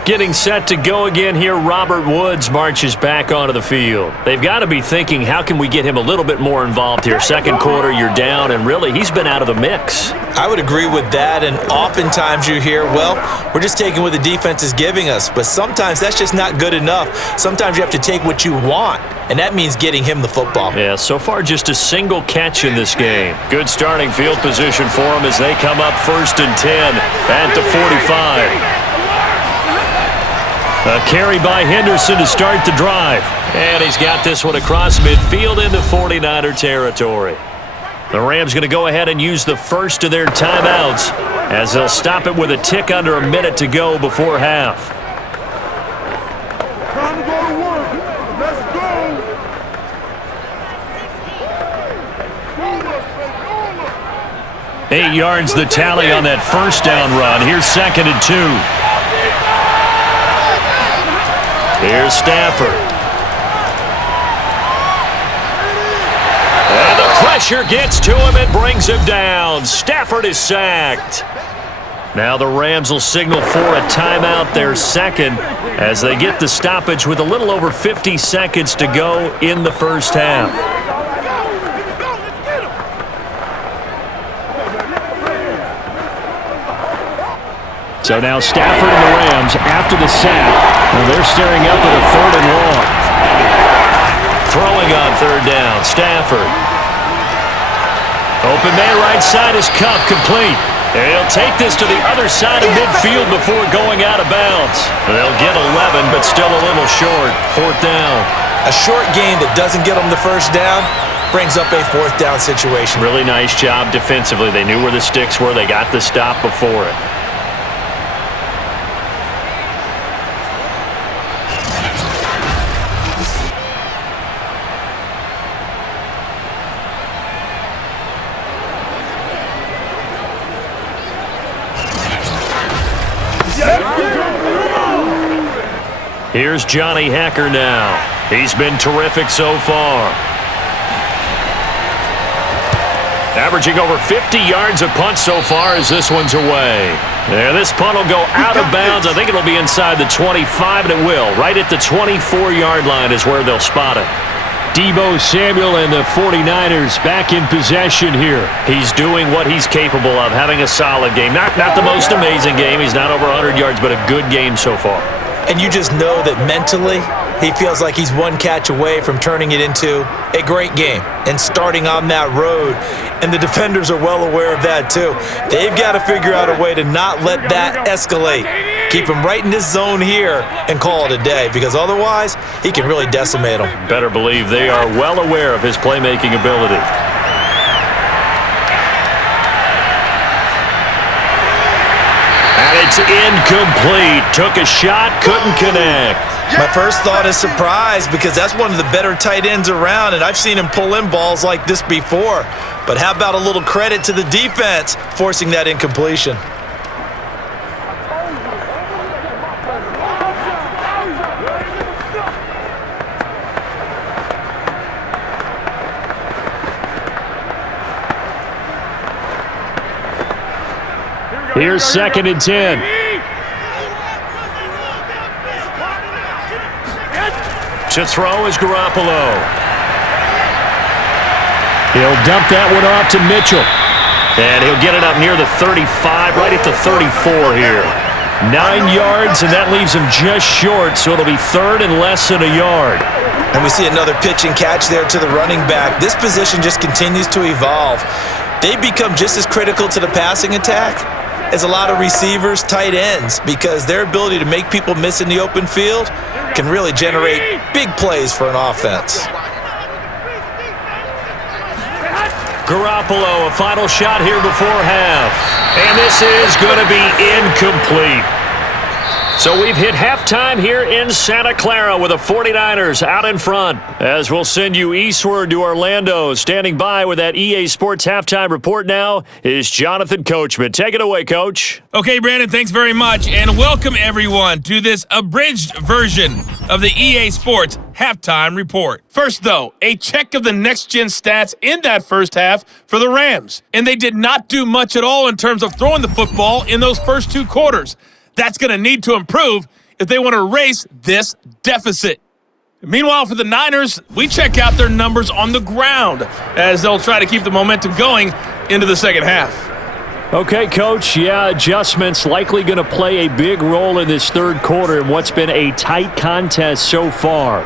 Getting set to go again here, Robert Woods marches back onto the field. They've got to be thinking, how can we get him a little bit more involved here? Second quarter, you're down, and really, he's been out of the mix. I would agree with that, and oftentimes you hear, well, we're just taking what the defense is giving us, but sometimes that's just not good enough. Sometimes you have to take what you want, and that means getting him the football. Yeah, so far just a single catch in this game. Good starting field position for him as they come up 1st and 10 at the 45. A carry by Henderson to start the drive. And he's got this one across midfield into 49er territory. The Rams going to go ahead and use the first of their timeouts as they'll stop it with a tick under a minute to go before half. Time to go to work. Let's go. 8 yards the tally on that first down run. Here's 2nd and 2. Here's Stafford. And the pressure gets to him and brings him down. Stafford is sacked. Now the Rams will signal for a timeout, their second, as they get the stoppage with a little over 50 seconds to go in the first half. So now Stafford and the Rams, after the sack, well, they're staring up at a 3rd and long. Throwing on 3rd down, Stafford. Open man right side is Cup, complete. He'll take this to the other side of midfield before going out of bounds. They'll get 11, but still a little short. 4th down. A short gain that doesn't get them the first down brings up a 4th down situation. Really nice job defensively. They knew where the sticks were. They got the stop before it. Here's Johnny Hacker now. He's been terrific so far. Averaging over 50 yards a punt so far as this one's away. There, this punt will go out of bounds. I think it'll be inside the 25, and it will. Right at the 24-yard line is where they'll spot it. Deebo Samuel and the 49ers back in possession here. He's doing what he's capable of, having a solid game. Not the most amazing game. He's not over 100 yards, but a good game so far. And you just know that mentally, he feels like he's one catch away from turning it into a great game and starting on that road. And the defenders are well aware of that too. They've got to figure out a way to not let that escalate. Keep him right in this zone here and call it a day, because otherwise, he can really decimate them. Better believe they are well aware of his playmaking ability. And it's incomplete. Took a shot, couldn't connect. My first thought is surprise because that's one of the better tight ends around, and I've seen him pull in balls like this before. But how about a little credit to the defense forcing that incompletion? Here's 2nd and 10. To throw is Garoppolo. He'll dump that one off to Mitchell. And he'll get it up near the 35, right at the 34 here. 9 yards, and that leaves him just short, so it'll be 3rd and less than a yard. And we see another pitch and catch there to the running back. This position just continues to evolve. They become just as critical to the passing attack as a lot of receivers, tight ends, because their ability to make people miss in the open field can really generate big plays for an offense. Garoppolo, a final shot here before half. And this is going to be incomplete. So we've hit halftime here in Santa Clara with the 49ers out in front. As we'll send you eastward to Orlando. Standing by with that EA Sports halftime report now is Jonathan Coachman. Take it away, Coach. Okay, Brandon, thanks very much. And welcome, everyone, to this abridged version of the EA Sports halftime report. First, though, a check of the next-gen stats in that first half for the Rams. And they did not do much at all in terms of throwing the football in those first 2 quarters. That's going to need to improve if they want to erase this deficit. Meanwhile, for the Niners, we check out their numbers on the ground as they'll try to keep the momentum going into the second half. Okay, Coach. Yeah, adjustments likely going to play a big role in this third quarter in what's been a tight contest so far.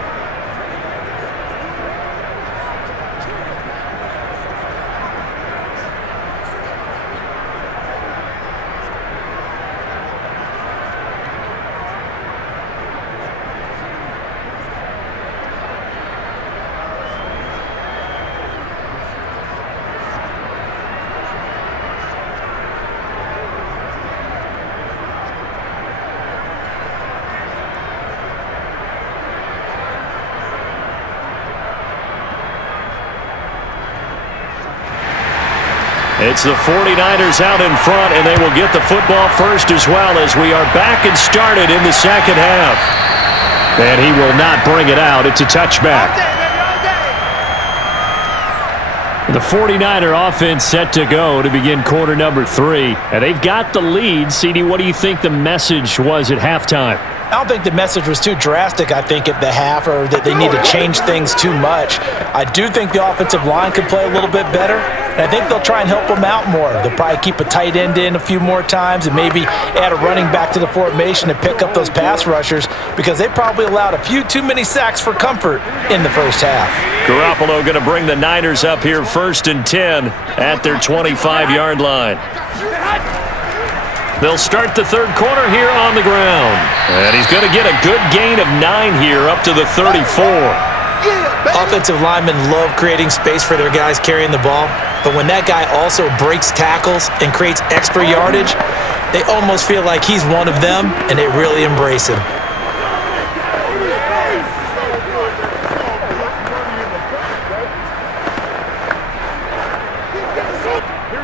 It's the 49ers out in front, and they will get the football first as well as we are back and started in the second half. And he will not bring it out. It's a touchback. The 49er offense set to go to begin quarter number 3. And they've got the lead. CD, what do you think the message was at halftime? I don't think the message was too drastic, I think, at the half, or that they need to change things too much. I do think the offensive line could play a little bit better, and I think they'll try and help them out more. They'll probably keep a tight end in a few more times and maybe add a running back to the formation to pick up those pass rushers because they probably allowed a few too many sacks for comfort in the first half. Garoppolo going to bring the Niners up here 1st and 10 at their 25-yard line. They'll start the third quarter here on the ground. And he's going to get a good gain of 9 here up to the 34. Offensive linemen love creating space for their guys carrying the ball, but when that guy also breaks tackles and creates extra yardage, they almost feel like he's one of them, and they really embrace him.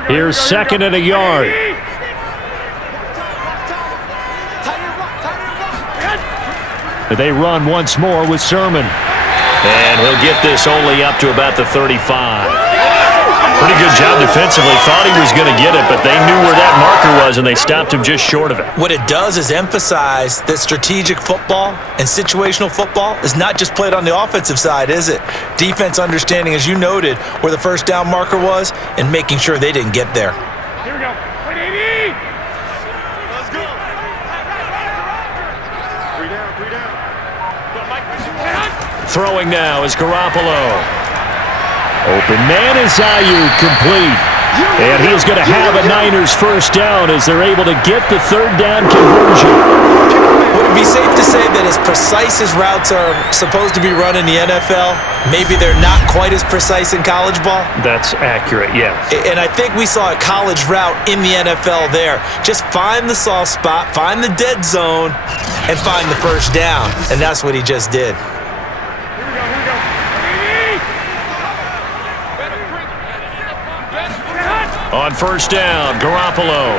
Here's 2nd and a yard. They run once more with Sermon. And he'll get this only up to about the 35. Pretty good job defensively. Thought he was going to get it, but they knew where that marker was, and they stopped him just short of it. What it does is emphasize that strategic football and situational football is not just played on the offensive side, is it? Defense understanding, as you noted, where the first down marker was and making sure they didn't get there. Here we go. Wait, 80. Let's go. 3 down, 3 down. Throwing now is Garoppolo. Open man is Ayuk, complete. And he is going to have a Niners first down as they're able to get the third down conversion. Would have be safe to say that as precise as routes are supposed to be run in the NFL, maybe they're not quite as precise in college ball? That's accurate, yes. And I think we saw a college route in the NFL there. Just find the soft spot, find the dead zone, and find the first down. And that's what he just did. On first down, Garoppolo.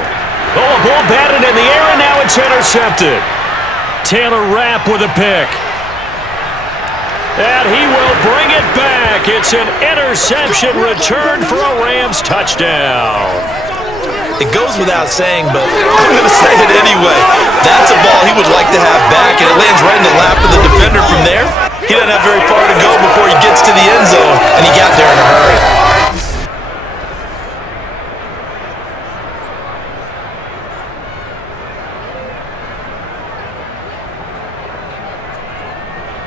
Oh, a ball batted in the air, and now it's intercepted. Taylor Rapp with a pick. And he will bring it back. It's an interception return for a Rams touchdown. It goes without saying, but I'm going to say it anyway. That's a ball he would like to have back, and it lands right in the lap of the defender from there. He doesn't have very far to go before he gets to the end zone, and he got there in a hurry.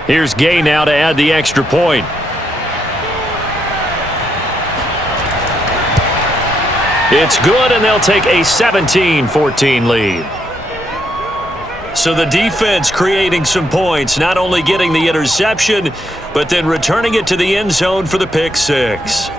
Here's Gay now to add the extra point. It's good, and they'll take a 17-14 lead. So the defense creating some points, not only getting the interception, but then returning it to the end zone for the pick six.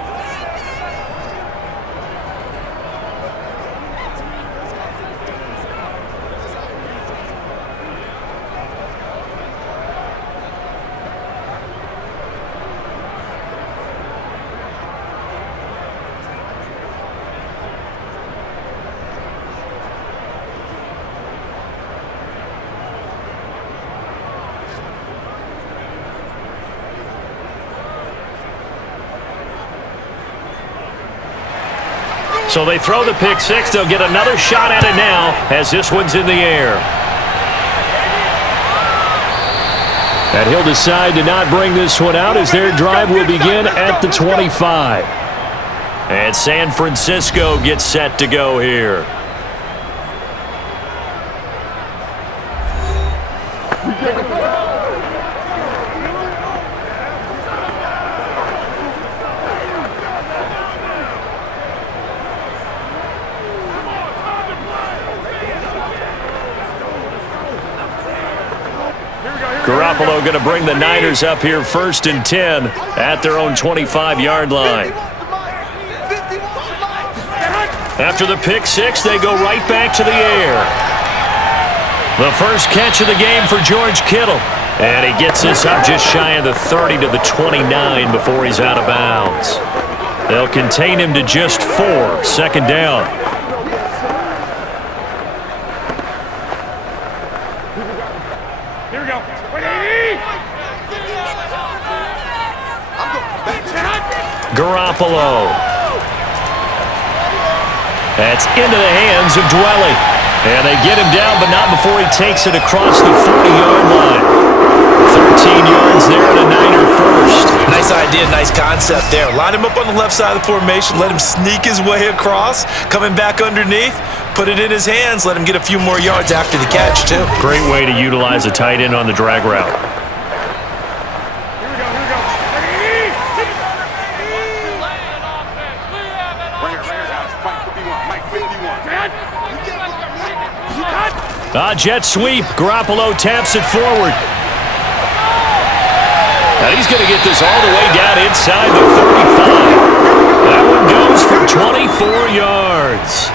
So they throw the pick six. They'll get another shot at it now as this one's in the air. And he'll decide to not bring this one out as their drive will begin at the 25. And San Francisco gets set to go here. Garoppolo going to bring the Niners up here 1st and 10 at their own 25-yard line. After the pick six, they go right back to the air. The first catch of the game for George Kittle. And he gets this up just shy of the 30 to the 29 before he's out of bounds. They'll contain him to just 4, 2nd down. Garoppolo. That's into the hands of Dwelly. And they get him down, but not before he takes it across the 40-yard line. 13 yards there and a Niner first. Nice idea, nice concept there. Line him up on the left side of the formation, let him sneak his way across, coming back underneath, put it in his hands, let him get a few more yards after the catch, too. Great way to utilize a tight end on the drag route. Jet sweep. Garoppolo taps it forward. And he's going to get this all the way down inside the 35. That one goes for 24 yards.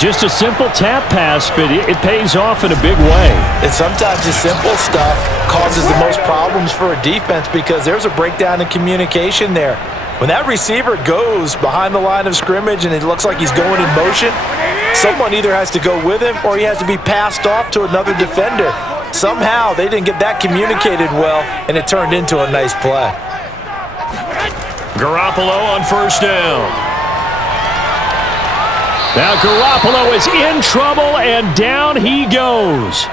Just a simple tap pass, but it pays off in a big way. And sometimes the simple stuff causes the most problems for a defense because there's a breakdown in communication there. When that receiver goes behind the line of scrimmage and it looks like he's going in motion, someone either has to go with him or he has to be passed off to another defender. Somehow they didn't get that communicated well, and it turned into a nice play. Garoppolo on first down. Now Garoppolo is in trouble, and down he goes.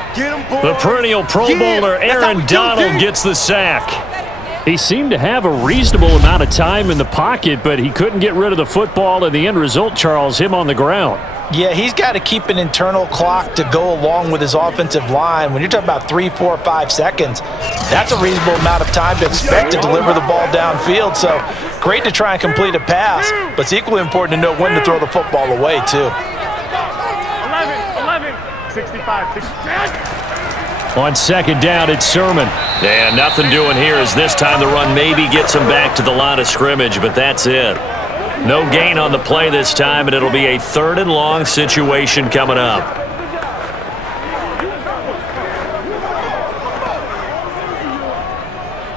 The perennial Pro Bowler Aaron Donald gets the sack. He seemed to have a reasonable amount of time in the pocket, but he couldn't get rid of the football, and the end result, Charles, him on the ground. Yeah, he's got to keep an internal clock to go along with his offensive line. When you're talking about 3, 4, 5 seconds, that's a reasonable amount of time to expect to deliver the ball downfield. So great to try and complete a pass, but it's equally important to know when to throw the football away, too. 11, 65, 66. On second down, it's Sermon. And nothing doing here as this time the run maybe gets him back to the line of scrimmage, but that's it. No gain on the play this time, and it'll be a 3rd and long situation coming up.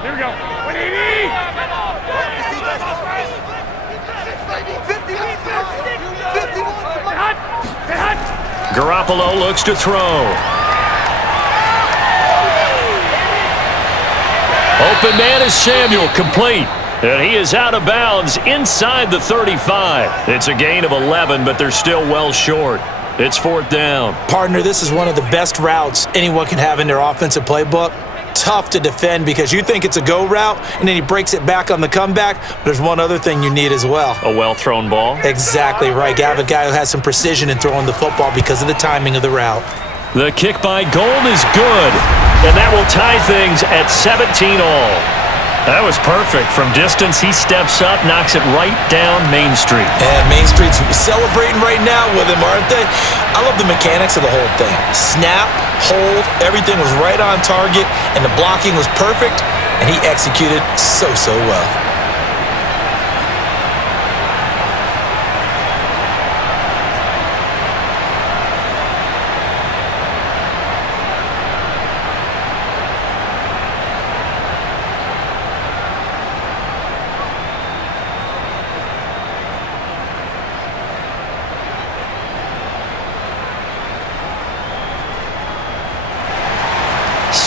Here we go. 180. Garoppolo looks to throw. Open man is Samuel, complete. And he is out of bounds inside the 35. It's a gain of 11, but they're still well short. It's 4th down. Partner, this is one of the best routes anyone can have in their offensive playbook. Tough to defend because you think it's a go route, and then he breaks it back on the comeback. But there's one other thing you need as well. A well-thrown ball. Exactly right. You have a guy who has some precision in throwing the football because of the timing of the route. The kick by Gold is good, and that will tie things at 17 all. That was perfect. From distance, he steps up, knocks it right down Main Street. And Main Street's celebrating right now with him, aren't they? I love the mechanics of the whole thing. Snap, hold, everything was right on target, and the blocking was perfect, and he executed so well.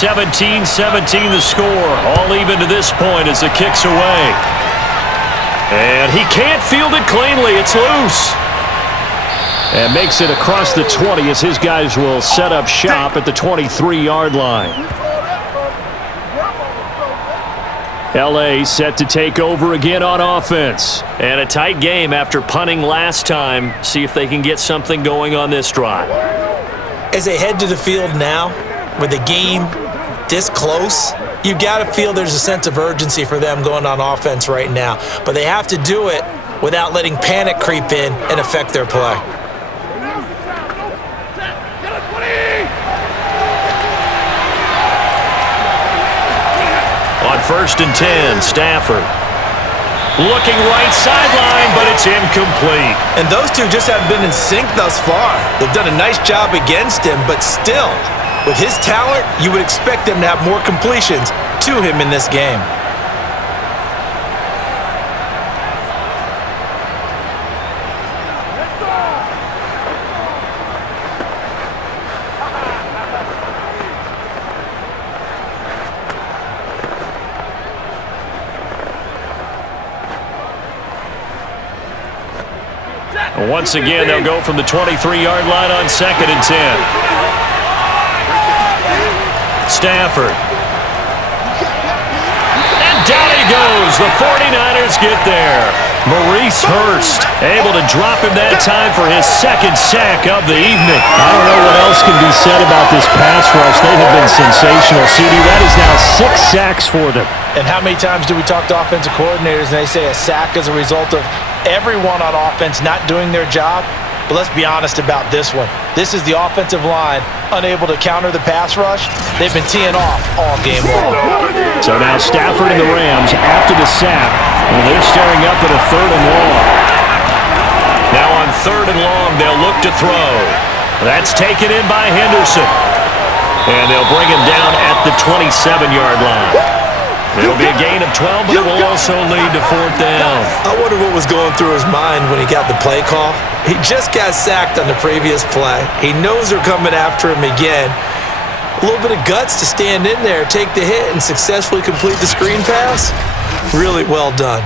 (17-17) the score. All even to this point as the kick's away. And he can't field it cleanly. It's loose. And makes it across the 20 as his guys will set up shop at the 23-yard line. L.A. set to take over again on offense. And a tight game after punting last time. See if they can get something going on this drive. As they head to the field now, with the game this close, you got to feel there's a sense of urgency for them going on offense right now. But they have to do it without letting panic creep in and affect their play. On 1st and 10, Stafford. Looking right sideline, but it's incomplete. And those two just haven't been in sync thus far. They've done a nice job against him, but still, with his talent, you would expect him to have more completions to him in this game. Once again, they'll go from the 23-yard line on 2nd and 10. Stafford. And down he goes. The 49ers get there. Maurice Hurst able to drop him that time for his 2nd sack of the evening. I don't know what else can be said about this pass rush. They have been sensational, CD. That is now 6 sacks for them. And how many times do we talk to offensive coordinators and they say a sack is a result of everyone on offense not doing their job? But let's be honest about this one. This is the offensive line unable to counter the pass rush. They've been teeing off all game long. So now Stafford and the Rams after the sack. Well, they're staring up at a 3rd and long. Now on 3rd and long, they'll look to throw. That's taken in by Henderson. And they'll bring him down at the 27-yard line. It'll be a gain of 12, but it will also lead to 4th down. I wonder what was going through his mind when he got the play call. He just got sacked on the previous play. He knows they're coming after him again. A little bit of guts to stand in there, take the hit, and successfully complete the screen pass. Really well done.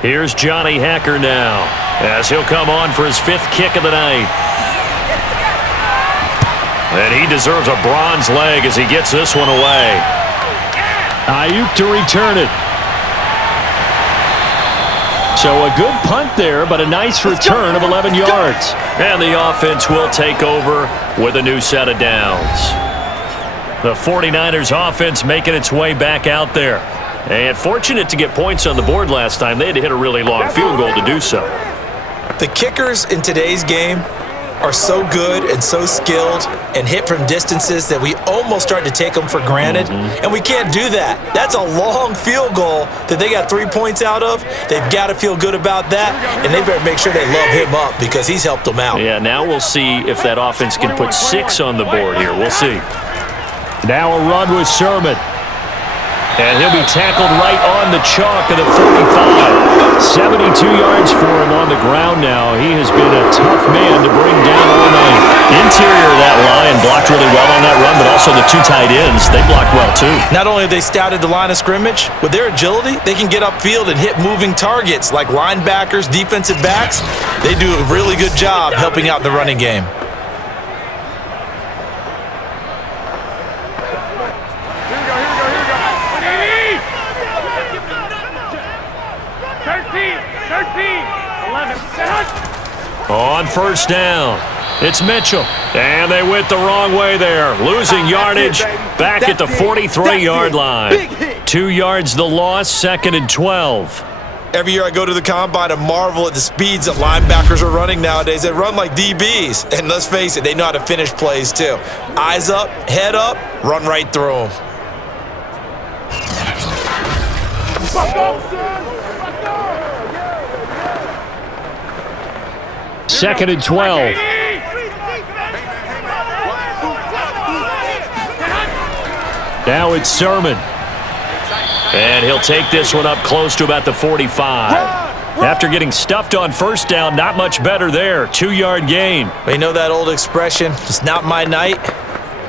Here's Johnny Hacker now, as he'll come on for his 5th kick of the night. And he deserves a bronze leg as he gets this one away. Ayuk to return it. So a good punt there, but a nice return of 11 yards. And the offense will take over with a new set of downs. The 49ers offense making its way back out there. And fortunate to get points on the board last time. They had to hit a really long field goal to do so. The kickers in today's game are so good and so skilled and hit from distances that we almost start to take them for granted, and we can't do that. That's a long field goal that they got 3 points out of. They've got to feel good about that, and they better make sure they love him up because he's helped them out. Yeah, now we'll see if that offense can put 6 on the board here. We'll see. Now a run with Sermon. And he'll be tackled right on the chalk of the 45. 72 yards for him on the ground now. He has been a tough man to bring down all night. Interior of that line blocked really well on that run, but also the 2 tight ends, they blocked well too. Not only have they scouted the line of scrimmage, with their agility, they can get upfield and hit moving targets like linebackers, defensive backs. They do a really good job helping out the running game. On first down, it's Mitchell. And they went the wrong way there, losing yardage back at the 43-yard line. 2 yards the loss, 2nd and 12. Every year I go to the combine and marvel at the speeds that linebackers are running nowadays. They run like DBs, and let's face it, they know how to finish plays too. Eyes up, head up, run right through them. Second and 12. Now it's Sermon. And he'll take this one up close to about the 45. After getting stuffed on first down, not much better there. 2-yard gain. You know that old expression, it's not my night?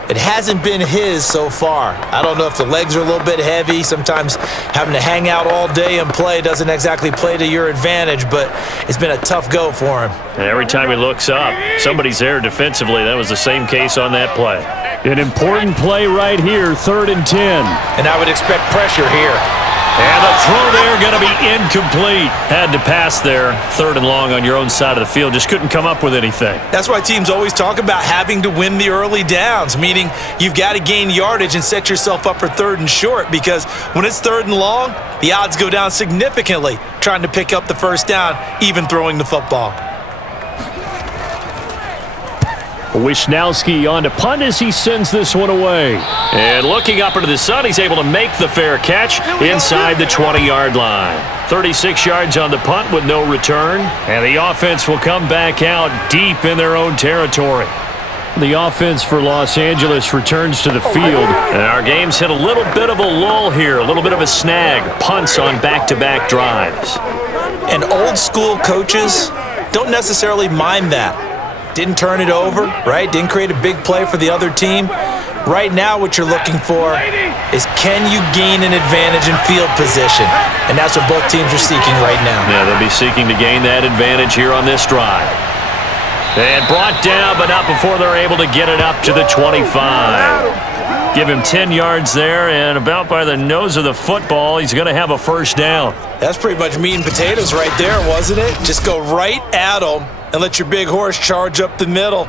It hasn't been his so far. I don't know if the legs are a little bit heavy. Sometimes having to hang out all day and play doesn't exactly play to your advantage, but it's been a tough go for him. And every time he looks up, somebody's there defensively. That was the same case on that play. An important play right here, 3rd and 10. And I would expect pressure here. And the throw there going to be incomplete. Had to pass there. 3rd and long on your own side of the field. Just couldn't come up with anything. That's why teams always talk about having to win the early downs, meaning you've got to gain yardage and set yourself up for 3rd and short, because when it's 3rd and long, the odds go down significantly trying to pick up the first down, even throwing the football. Wisnowski on to punt as he sends this one away. And looking up into the sun, he's able to make the fair catch inside the 20-yard line. 36 yards on the punt with no return. And the offense will come back out deep in their own territory. The offense for Los Angeles returns to the field. And our game's hit a little bit of a lull here, a little bit of a snag. Punts on back-to-back drives. And old school coaches don't necessarily mind that. Didn't turn it over, right? Didn't create a big play for the other team. Right now what you're looking for is, can you gain an advantage in field position? And that's what both teams are seeking right now. Yeah, they'll be seeking to gain that advantage here on this drive. And brought down, but not before they're able to get it up to the 25. Give him 10 yards there, and about by the nose of the football, he's going to have a first down. That's pretty much meat and potatoes right there, wasn't it? Just go right at them and let your big horse charge up the middle.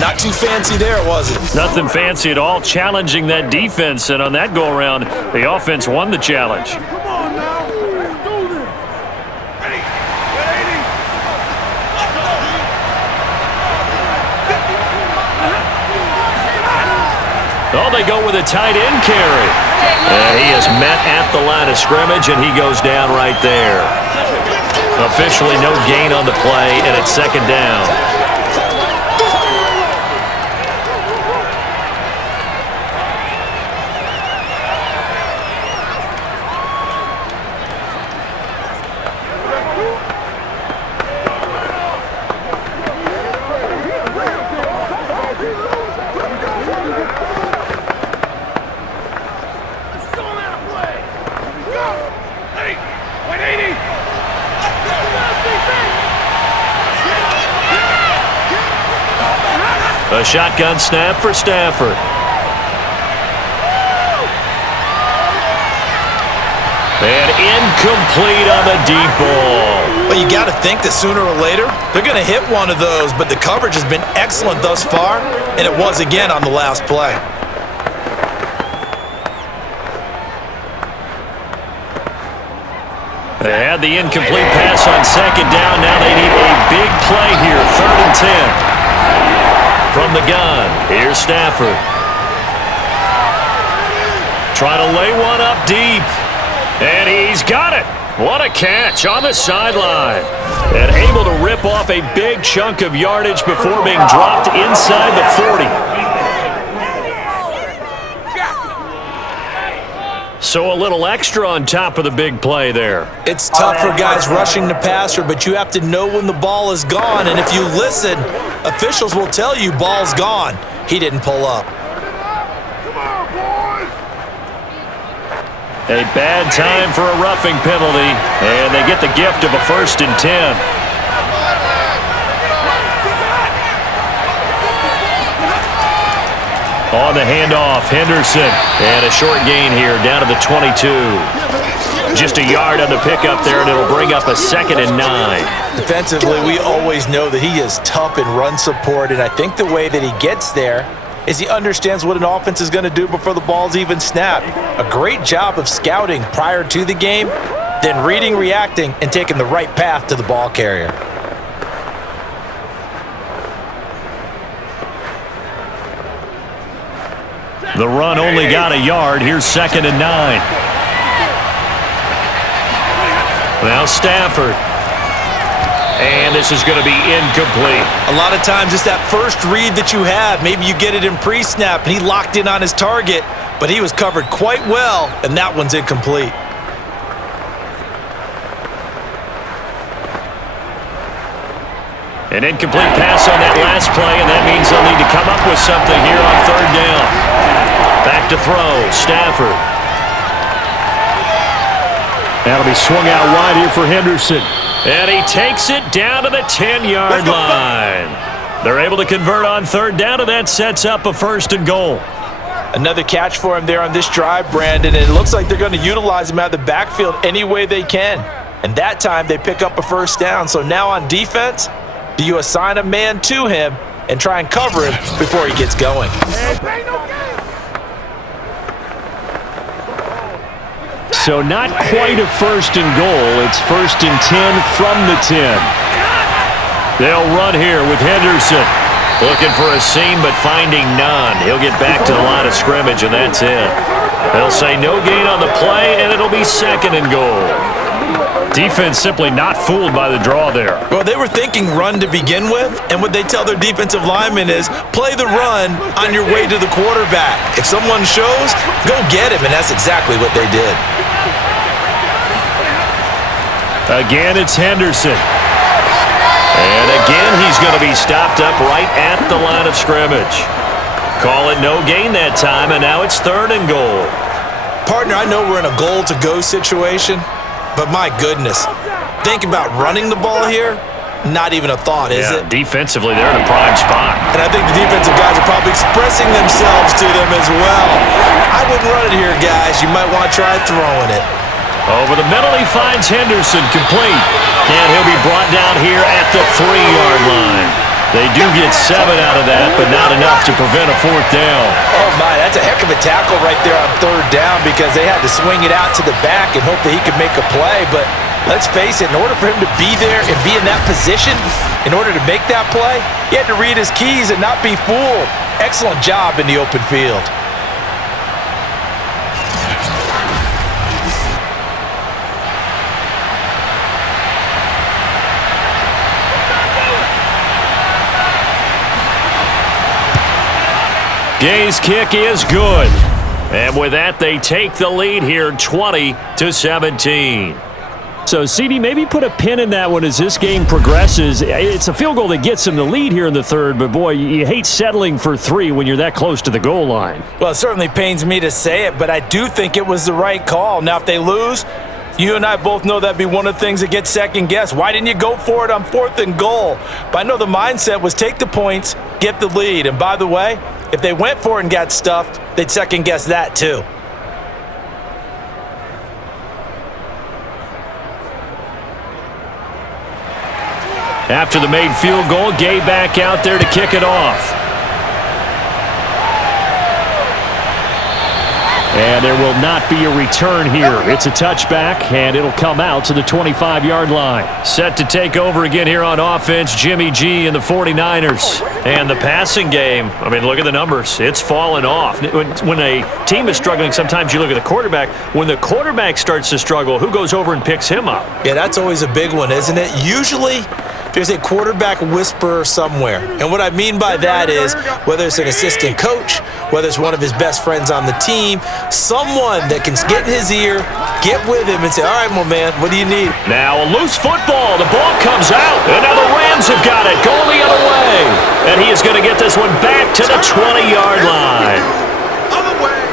Not too fancy there, was it? Nothing fancy at all, challenging that defense, and on that go-around, the offense won the challenge. Come on now. Let's do this. Ready. Oh, they go with a tight end carry. He is met at the line of scrimmage, and he goes down right there. Officially no gain on the play, and it's 2nd down. A shotgun snap for Stafford. And incomplete on the deep ball. Well, you got to think that sooner or later, they're going to hit one of those, but the coverage has been excellent thus far, and it was again on the last play. They had the incomplete pass on second down. Now they need a big play here. 3rd and 10. From the gun, here's Stafford. Trying to lay one up deep. And he's got it. What a catch on the sideline. And able to rip off a big chunk of yardage before being dropped inside the 40. So a little extra on top of the big play there. It's tough for guys rushing the passer, but you have to know when the ball is gone. And if you listen, officials will tell you ball's gone. He didn't pull up. A bad time for a roughing penalty, and they get the gift of a 1st and 10. On the handoff, Henderson, and a short gain here down to the 22. Just a yard on the pickup there, and it'll bring up a 2nd and 9. Defensively, we always know that he is tough in run support, and I think the way that he gets there is he understands what an offense is going to do before the ball's even snapped. A great job of scouting prior to the game, then reading, reacting, and taking the right path to the ball carrier. The run only got a yard. Here's 2nd and 9. Now Stafford. And this is going to be incomplete. A lot of times it's that first read that you have. Maybe you get it in pre-snap, and he locked in on his target, but he was covered quite well, and that one's incomplete. An incomplete pass on that last play, and that means they'll need to come up with something here on 3rd down. Back to throw, Stafford. That'll be swung out wide here for Henderson. And he takes it down to the 10-yard line. They're able to convert on 3rd down, and that sets up a 1st and goal. Another catch for him there on this drive, Brandon, and it looks like they're going to utilize him out of the backfield any way they can. And that time they pick up a 1st down. So now on defense, do you assign a man to him and try and cover him before he gets going? So not quite a 1st and goal. It's 1st and 10 from the 10. They'll run here with Henderson. Looking for a seam, but finding none. He'll get back to the line of scrimmage, and that's it. They'll say no gain on the play, and it'll be 2nd and goal. Defense simply not fooled by the draw there. Well, they were thinking run to begin with, and what they tell their defensive linemen is play the run on your way to the quarterback. If someone shows, go get him, and that's exactly what they did. Again, it's Henderson. And again, he's going to be stopped up right at the line of scrimmage. Call it no gain that time, and now it's 3rd and goal. Partner, I know we're in a goal-to-go situation, but my goodness, think about running the ball here. Not even a thought, is it? Defensively, they're in a prime spot. And I think the defensive guys are probably expressing themselves to them as well. I wouldn't run it here, guys. You might want to try throwing it. Over the middle, he finds Henderson complete. And he'll be brought down here at the 3-yard line. They do get 7 out of that, but not enough to prevent a 4th down. Oh, my, that's a heck of a tackle right there on 3rd down because they had to swing it out to the back and hope that he could make a play. But let's face it, in order for him to be there and be in that position, in order to make that play, he had to read his keys and not be fooled. Excellent job in the open field. Gay's kick is good. And with that, they take the lead here 20-17. So, CD, maybe put a pin in that one as this game progresses. It's a field goal that gets them the lead here in the 3rd, but, boy, you hate settling for 3 when you're that close to the goal line. Well, it certainly pains me to say it, but I do think it was the right call. Now, if they lose, you and I both know that'd be one of the things that gets second-guessed. Why didn't you go for it on 4th and goal? But I know the mindset was take the points, get the lead. And, by the way, if they went for it and got stuffed, they'd second-guess that too. After the made field goal, Gay back out there to kick it off. And there will not be a return here. It's a touchback, and it'll come out to the 25-yard line. Set to take over again here on offense, Jimmy G and the 49ers. And the passing game, I mean, look at the numbers. It's fallen off. When a team is struggling, sometimes you look at the quarterback. When the quarterback starts to struggle, who goes over and picks him up? Yeah, that's always a big one, isn't it? Usually, there's a quarterback whisperer somewhere. And what I mean by that is whether it's an assistant coach, whether it's one of his best friends on the team, someone that can get in his ear, get with him and say, all right, my man, what do you need? Now a loose football. The ball comes out. And now the Rams have got it. Going the other way. And he is going to get this one back to the 20-yard line. Other way.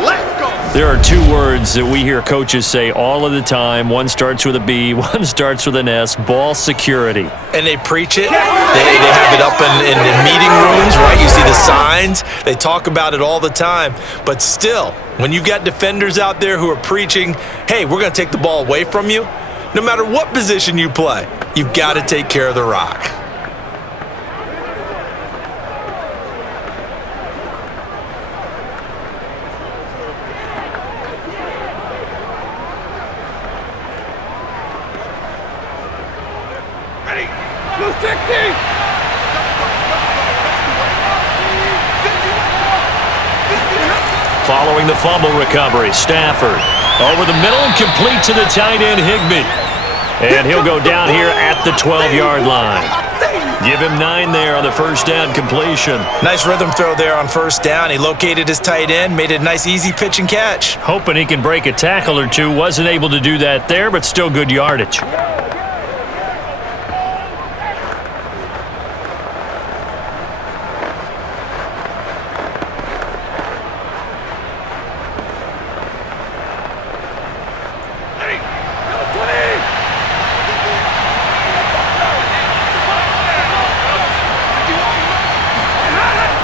Let's go. There are two words that we hear coaches say all of the time. One starts with a B, one starts with an S, ball security. And they preach it. They have it up in meeting rooms, right? You see the signs. They talk about it all the time. But still, when you've got defenders out there who are preaching, hey, we're going to take the ball away from you, no matter what position you play, you've got to take care of the rock. Blue 60! Following the fumble recovery, Stafford over the middle and complete to the tight end, Higbee. And he'll go down here at the 12-yard line. Give him 9 there on the first down completion. Nice rhythm throw there on first down. He located his tight end, made it a nice easy pitch and catch. Hoping he can break a tackle or two. Wasn't able to do that there, but still good yardage.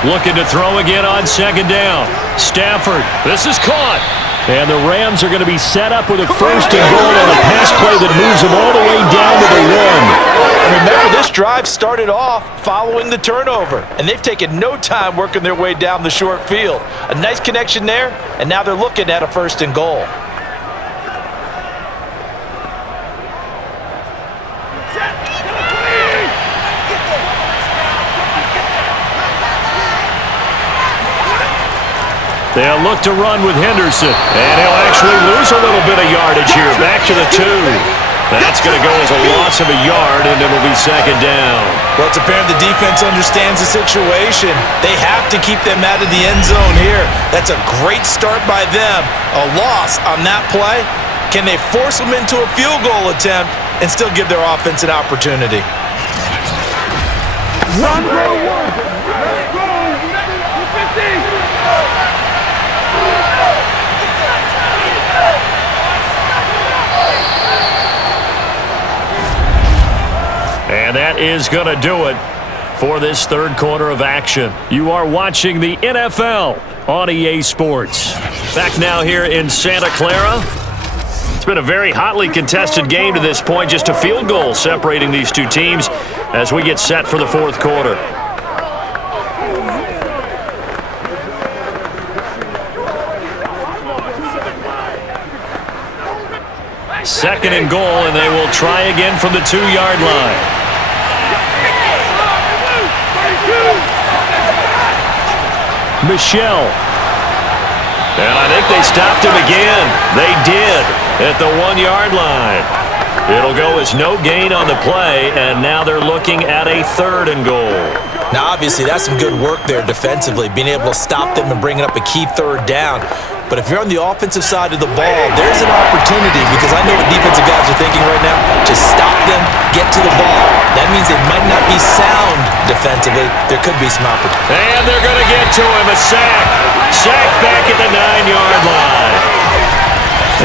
Looking to throw again on second down. Stafford, this is caught. And the Rams are going to be set up with a first and goal on a pass play that moves them all the way down to the 1. And remember, this drive started off following the turnover, and they've taken no time working their way down the short field. A nice connection there, and now they're looking at a first and goal. They'll look to run with Henderson. And he'll actually lose a little bit of yardage here. Back to the 2. That's going to go as a loss of a yard, and it'll be second down. Well, it's apparent the defense understands the situation. They have to keep them out of the end zone here. That's a great start by them. A loss on that play. Can they force them into a field goal attempt and still give their offense an opportunity? Run, go, one. Let's go. 50. And that is going to do it for this third quarter of action. You are watching the NFL on EA Sports. Back now here in Santa Clara. It's been a very hotly contested game to this point. Just a field goal separating these two teams as we get set for the fourth quarter. Second and goal, and they will try again from the 2-yard line. Michelle. And I think they stopped him again. They did at the 1-yard line. It'll go as no gain on the play, and now they're looking at a third and goal. Now, obviously, that's some good work there defensively, being able to stop them and bringing up a key third down. But if you're on the offensive side of the ball, there's an opportunity, because I know what defensive guys are thinking right now. Just stop them, get to the ball. That means they might not be sound defensively. There could be some opportunity. And they're going to get to him, a sack. Sack back at the 9-yard line.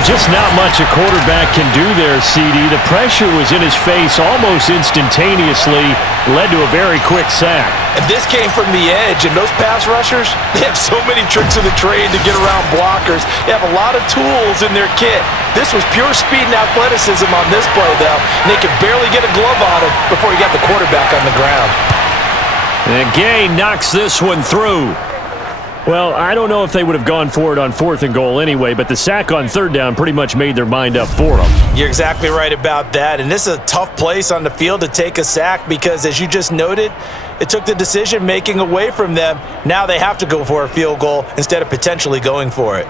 Just not much a quarterback can do there, CD. The pressure was in his face almost instantaneously, led to a very quick sack. And this came from the edge, and those pass rushers, they have so many tricks of the trade to get around blockers. They have a lot of tools in their kit. This was pure speed and athleticism on this play, though, and they could barely get a glove on him before he got the quarterback on the ground. And Gay knocks this one through. Well, I don't know if they would have gone for it on 4th and goal anyway, but the sack on 3rd down pretty much made their mind up for them. You're exactly right about that, and this is a tough place on the field to take a sack because, as you just noted, it took the decision-making away from them. Now they have to go for a field goal instead of potentially going for it.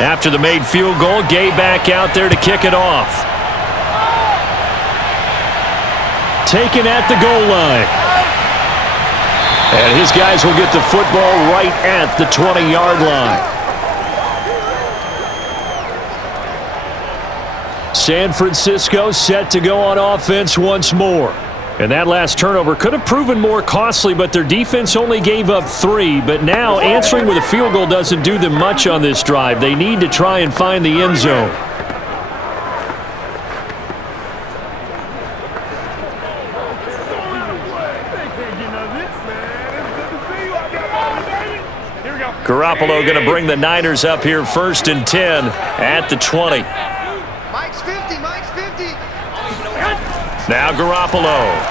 After the made field goal, Gay back out there to kick it off. Taken at the goal line. And his guys will get the football right at the 20-yard line. San Francisco set to go on offense once more. And that last turnover could have proven more costly, but their defense only gave up 3. But now answering with a field goal doesn't do them much on this drive. They need to try and find the end zone. Garoppolo going to bring the Niners up here 1st and 10 at the 20. Mike's 50, Mike's 50. Now Garoppolo.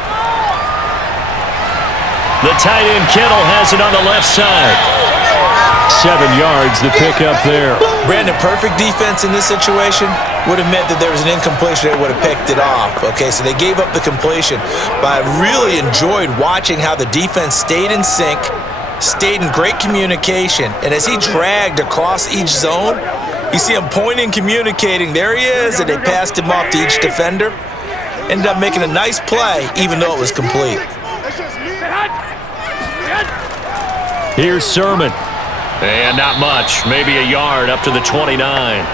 The tight end Kittle has it on the left side. 7 yards, the pickup there. Brandon, perfect defense in this situation would have meant that there was an incompletion. They would have picked it off. Okay, so they gave up the completion. But I really enjoyed watching how the defense stayed in sync, stayed in great communication. And as he dragged across each zone, you see him pointing, communicating. There he is, and they passed him off to each defender. Ended up making a nice play, even though it was complete. Here's Sermon. And not much, maybe a yard up to the 29.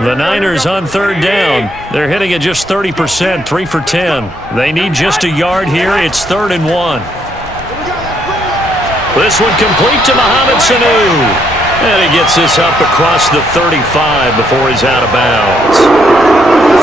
The Niners on 3rd down. They're hitting at just 30%, 3 for 10. They need just a yard here. It's 3rd and 1. This one complete to Mohamed Sanu. And he gets this up across the 35 before he's out of bounds.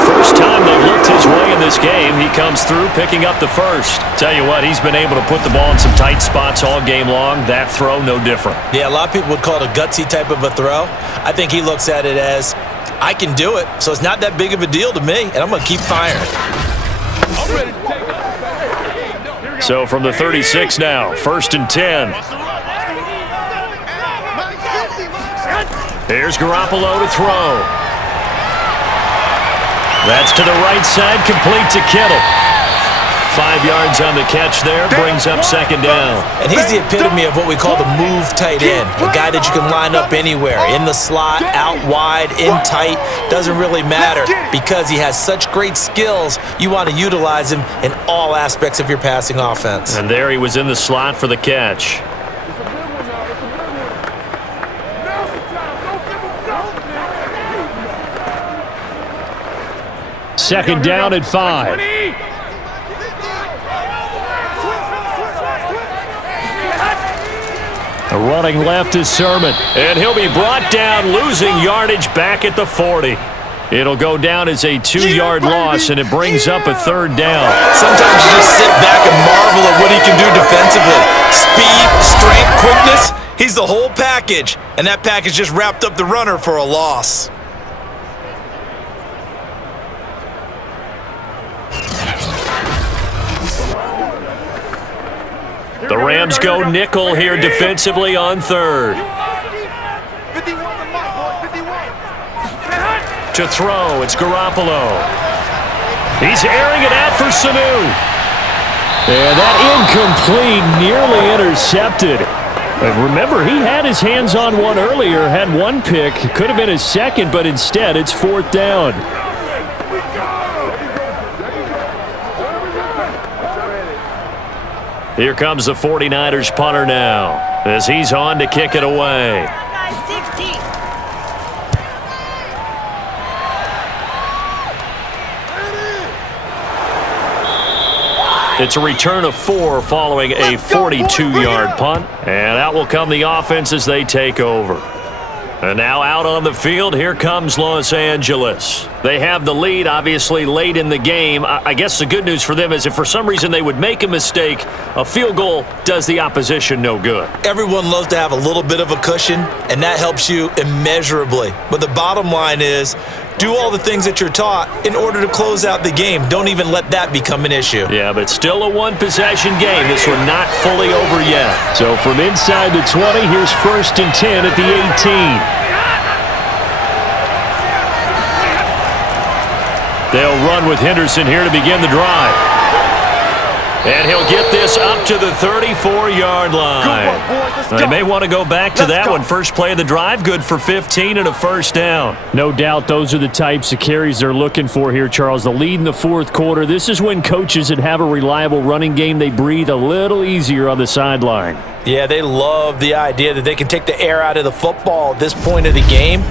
First time they've looked his way in this game. He comes through picking up the first. Tell you what, he's been able to put the ball in some tight spots all game long. That throw, no different. Yeah, a lot of people would call it a gutsy type of a throw. I think he looks at it as, I can do it, so it's not that big of a deal to me, and I'm going to keep firing. So from the 36 now, 1st and 10. Here's Garoppolo to throw. That's to the right side, complete to Kittle. 5 yards on the catch there, brings up 2nd down. And he's the epitome of what we call the move tight end, a guy that you can line up anywhere, in the slot, out wide, in tight, doesn't really matter because he has such great skills. You want to utilize him in all aspects of your passing offense. And there he was in the slot for the catch. Second down at 5. Running left is Sermon. And he'll be brought down, losing yardage back at the 40. It'll go down as a 2-yard loss, and it brings up a 3rd down. Sometimes you just sit back and marvel at what he can do defensively. Speed, strength, quickness. He's the whole package, and that package just wrapped up the runner for a loss. The Rams go nickel here defensively on 3rd. 51 to Mike, boys, 51. To throw, it's Garoppolo. He's airing it out for Sanu. And that incomplete, nearly intercepted. And remember, he had his hands on one earlier, had one pick. Could have been his second, but instead it's 4th down. Here comes the 49ers punter now, as he's on to kick it away. It's a return of 4 following a 42-yard punt, and out will come the offense as they take over. And now out on the field, here comes Los Angeles. They have the lead, obviously, late in the game. I guess the good news for them is if for some reason they would make a mistake, a field goal does the opposition no good. Everyone loves to have a little bit of a cushion, and that helps you immeasurably. But the bottom line is, do all the things that you're taught in order to close out the game. Don't even let that become an issue. Yeah, but still a one-possession game. This one not fully over yet. So from inside the 20, here's 1st and 10 at the 18. They'll run with Henderson here to begin the drive. And he'll get this up to the 34-yard line. They may want to go back to that one. First play of the drive, good for 15 and a first down. No doubt those are the types of carries they're looking for here, Charles. The lead in the fourth quarter. This is when coaches that have a reliable running game, they breathe a little easier on the sideline. Yeah, they love the idea that they can take the air out of the football at this point of the game.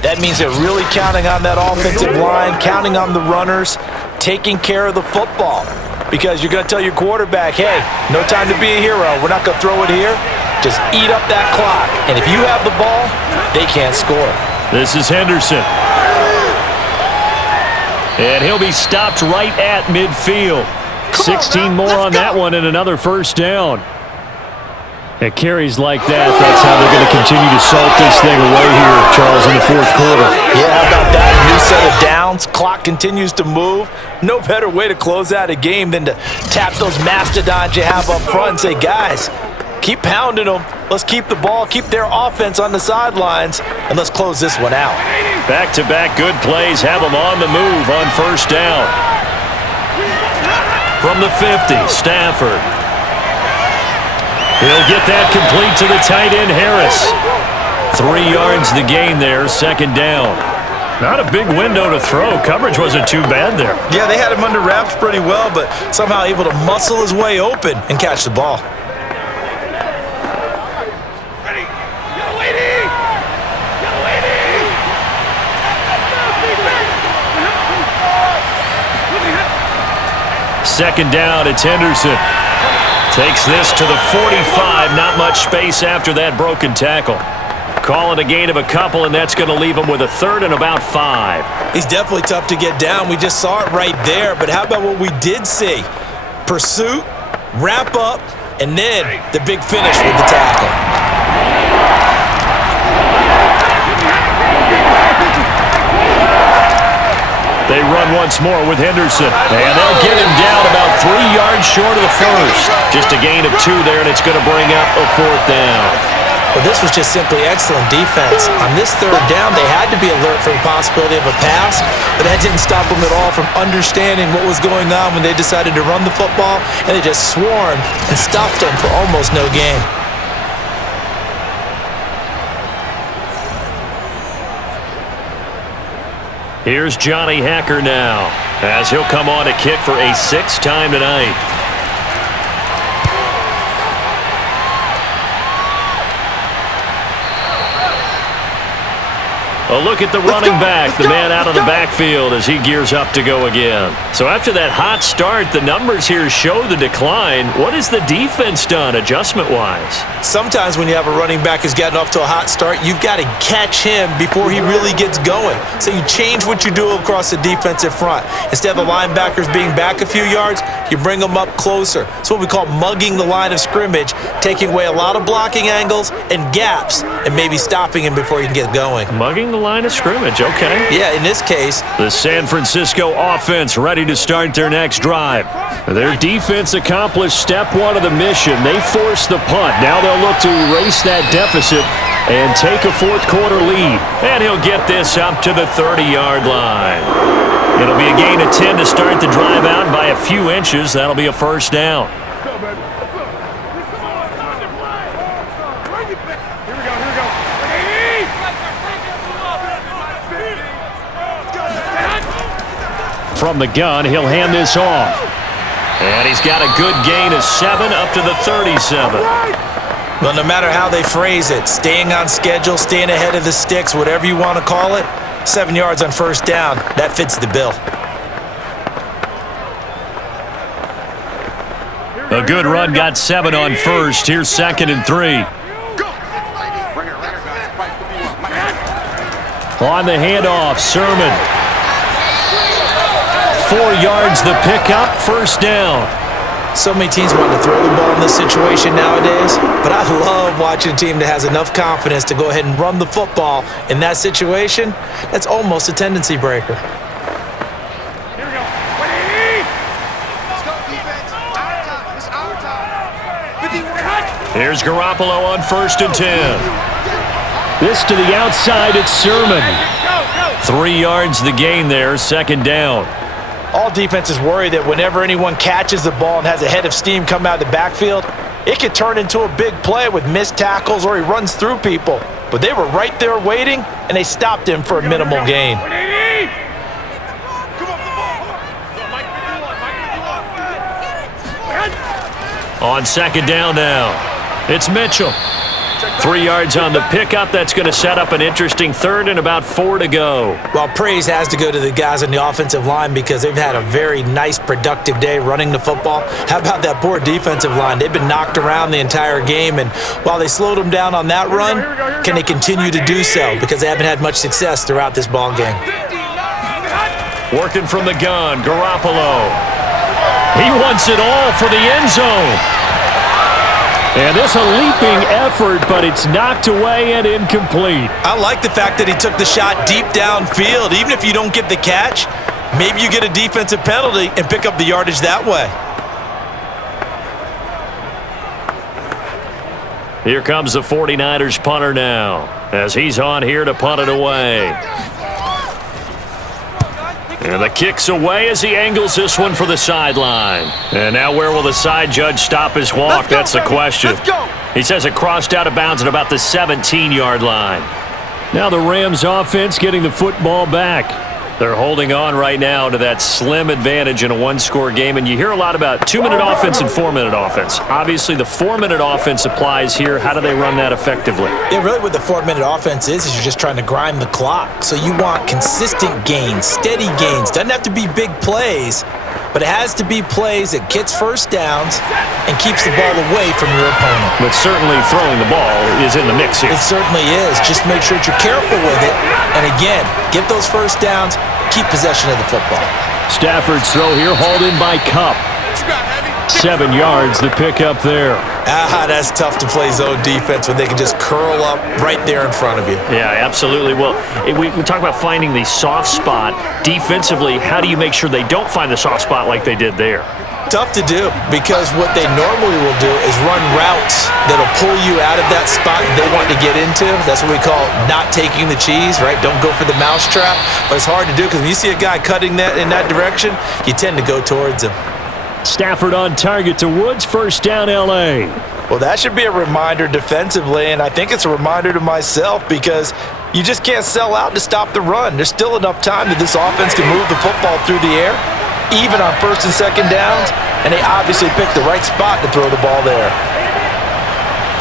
That means they're really counting on that offensive line, counting on the runners, taking care of the football. Because you're going to tell your quarterback, hey, no time to be a hero. We're not going to throw it here. Just eat up that clock. And if you have the ball, they can't score. This is Henderson. And he'll be stopped right at midfield. 16 more on that one and another first down. At carries like that, that's how they're going to continue to salt this thing away here, Charles, in the fourth quarter. Yeah, how about that? New set of downs. Clock continues to move. No better way to close out a game than to tap those mastodons you have up front and say, guys, keep pounding them. Let's keep the ball, keep their offense on the sidelines, and let's close this one out. Back-to-back good plays have them on the move on first down. From the 50, Stafford. He'll get that complete to the tight end, Harris. 3 yards the gain there, second down. Not a big window to throw. Coverage wasn't too bad there. Yeah, they had him under wraps pretty well, but somehow able to muscle his way open and catch the ball. Ready. Yellow lady. Yellow lady. Second down, it's Henderson. Takes this to the 45. Not much space after that broken tackle. Call it a gain of a couple, and that's going to leave him with a third and about 5. He's definitely tough to get down. We just saw it right there. But how about what we did see? Pursuit, wrap up, and then the big finish with the tackle. They run once more with Henderson, and they'll get him down about 3 yards short of the first. Just a gain of 2 there, and it's going to bring up a fourth down. Well, this was just simply excellent defense. On this third down, they had to be alert for the possibility of a pass, but that didn't stop them at all from understanding what was going on when they decided to run the football, and they just swarmed and stuffed them for almost no gain. Here's Johnny Hacker now, as he'll come on to kick for a 6th time tonight. A look at the running back, the man out of the backfield as he gears up to go again. So after that hot start, the numbers here show the decline. What has the defense done adjustment-wise? Sometimes when you have a running back who's gotten off to a hot start, you've got to catch him before he really gets going. So you change what you do across the defensive front. Instead of the linebackers being back a few yards, you bring them up closer. It's what we call mugging the line of scrimmage, taking away a lot of blocking angles and gaps and maybe stopping him before he can get going. Mugging the line of scrimmage, okay. Yeah, in this case. The San Francisco offense ready to start their next drive. Their defense accomplished step 1 of the mission. They forced the punt. Now they'll look to erase that deficit and take a fourth quarter lead. And he'll get this up to the 30-yard line. It'll be a gain of 10 to start the drive out by a few inches. That'll be a first down. From the gun, he'll hand this off. And he's got a good gain of 7 up to the 37. Well, no matter how they phrase it, staying on schedule, staying ahead of the sticks, whatever you want to call it, 7 yards on first down, that fits the bill. A good run got 7 on first. Here's 2nd and 3. On the handoff, Sermon. 4 yards the pickup, first down. So many teams want to throw the ball in this situation nowadays, but I love watching a team that has enough confidence to go ahead and run the football in that situation. That's almost a tendency breaker. Here we go. 180. Let's go, defense. Our time. It's our time. 51. Here's Garoppolo on 1st and 10. This to the outside, it's Sermon. 3 yards the gain there, second down. All defenses worry that whenever anyone catches the ball and has a head of steam come out of the backfield, it could turn into a big play with missed tackles or he runs through people. But they were right there waiting, and they stopped him for a minimal gain. 180. On second down now, it's Mitchell. 3 yards on the pickup. That's going to set up an interesting third and about 4 to go. Well, praise has to go to the guys on the offensive line because they've had a very nice, productive day running the football. How about that poor defensive line? They've been knocked around the entire game, and while they slowed them down on that run, can they continue to do so? Because they haven't had much success throughout this ball game. Working from the gun, Garoppolo. He wants it all for the end zone. And this a leaping effort, but it's knocked away and incomplete. I like the fact that he took the shot deep downfield. Even if you don't get the catch, maybe you get a defensive penalty and pick up the yardage that way. Here comes the 49ers punter now, as he's on here to punt it away. And the kick's away as he angles this one for the sideline. And now where will the side judge stop his walk? That's the question. He says it crossed out of bounds at about the 17-yard line. Now the Rams offense getting the football back. They're holding on right now to that slim advantage in a one-score game. And you hear a lot about 2-minute offense and 4-minute offense. Obviously, the 4-minute offense applies here. How do they run that effectively? Yeah, really what the 4-minute offense is you're just trying to grind the clock. So you want consistent gains, steady gains. Doesn't have to be big plays, but it has to be plays that gets first downs and keeps the ball away from your opponent. But certainly throwing the ball is in the mix here. It certainly is. Just make sure that you're careful with it. And again, get those first downs, keep possession of the football. Stafford's throw here hauled in by Kupp. 7 yards, the pickup there. That's tough to play zone defense when they can just curl up right there in front of you. Yeah, absolutely. Well, we talk about finding the soft spot. Defensively, how do you make sure they don't find the soft spot like they did there? Tough to do because what they normally will do is run routes that'll pull you out of that spot they want to get into. That's what we call not taking the cheese, right? Don't go for the mousetrap. But it's hard to do because when you see a guy cutting that in that direction, you tend to go towards him. Stafford on target to Woods, first down L.A. Well, that should be a reminder defensively, and I think it's a reminder to myself because you just can't sell out to stop the run. There's still enough time that this offense can move the football through the air, even on first and second downs, and they obviously picked the right spot to throw the ball there.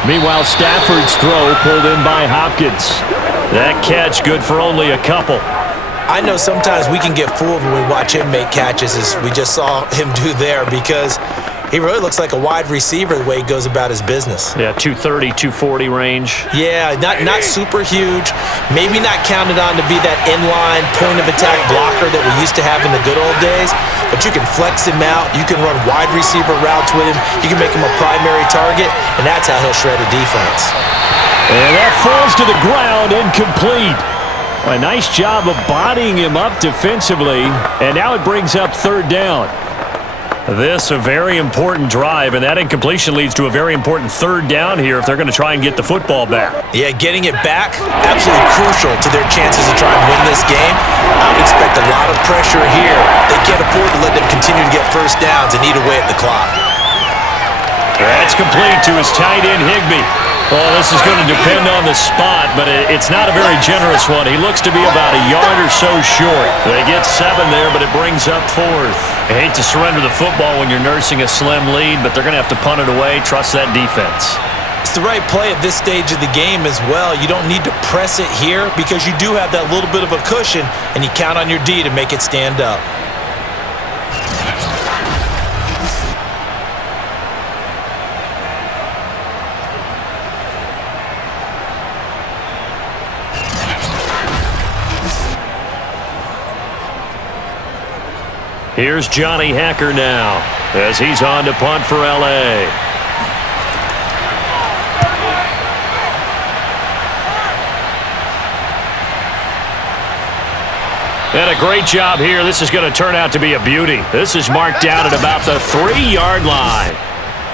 Meanwhile, Stafford's throw pulled in by Hopkins. That catch good for only a couple. I know sometimes we can get fooled when we watch him make catches, as we just saw him do there, because he really looks like a wide receiver the way he goes about his business. Yeah, 230, 240 range. Yeah, not super huge. Maybe not counted on to be that inline point-of-attack blocker that we used to have in the good old days, but you can flex him out. You can run wide receiver routes with him. You can make him a primary target, and that's how he'll shred a defense. And that falls to the ground, incomplete. A nice job of bodying him up defensively, and now it brings up third down. This a very important drive, and that incompletion leads to a very important third down here if they're going to try and get the football back. Yeah, getting it back, absolutely crucial to their chances to try and win this game. I would expect a lot of pressure here. They can't afford to let them continue to get first downs and eat away at the clock. That's complete to his tight end, Higbee. Well, this is going to depend on the spot, but it's not a very generous one. He looks to be about a yard or so short. They get 7 there, but it brings up fourth. I hate to surrender the football when you're nursing a slim lead, but they're going to have to punt it away. Trust that defense. It's the right play at this stage of the game as well. You don't need to press it here because you do have that little bit of a cushion, and you count on your D to make it stand up. Here's Johnny Hacker now as he's on to punt for L.A. And a great job here. This is going to turn out to be a beauty. This is marked down at about the 3-yard line.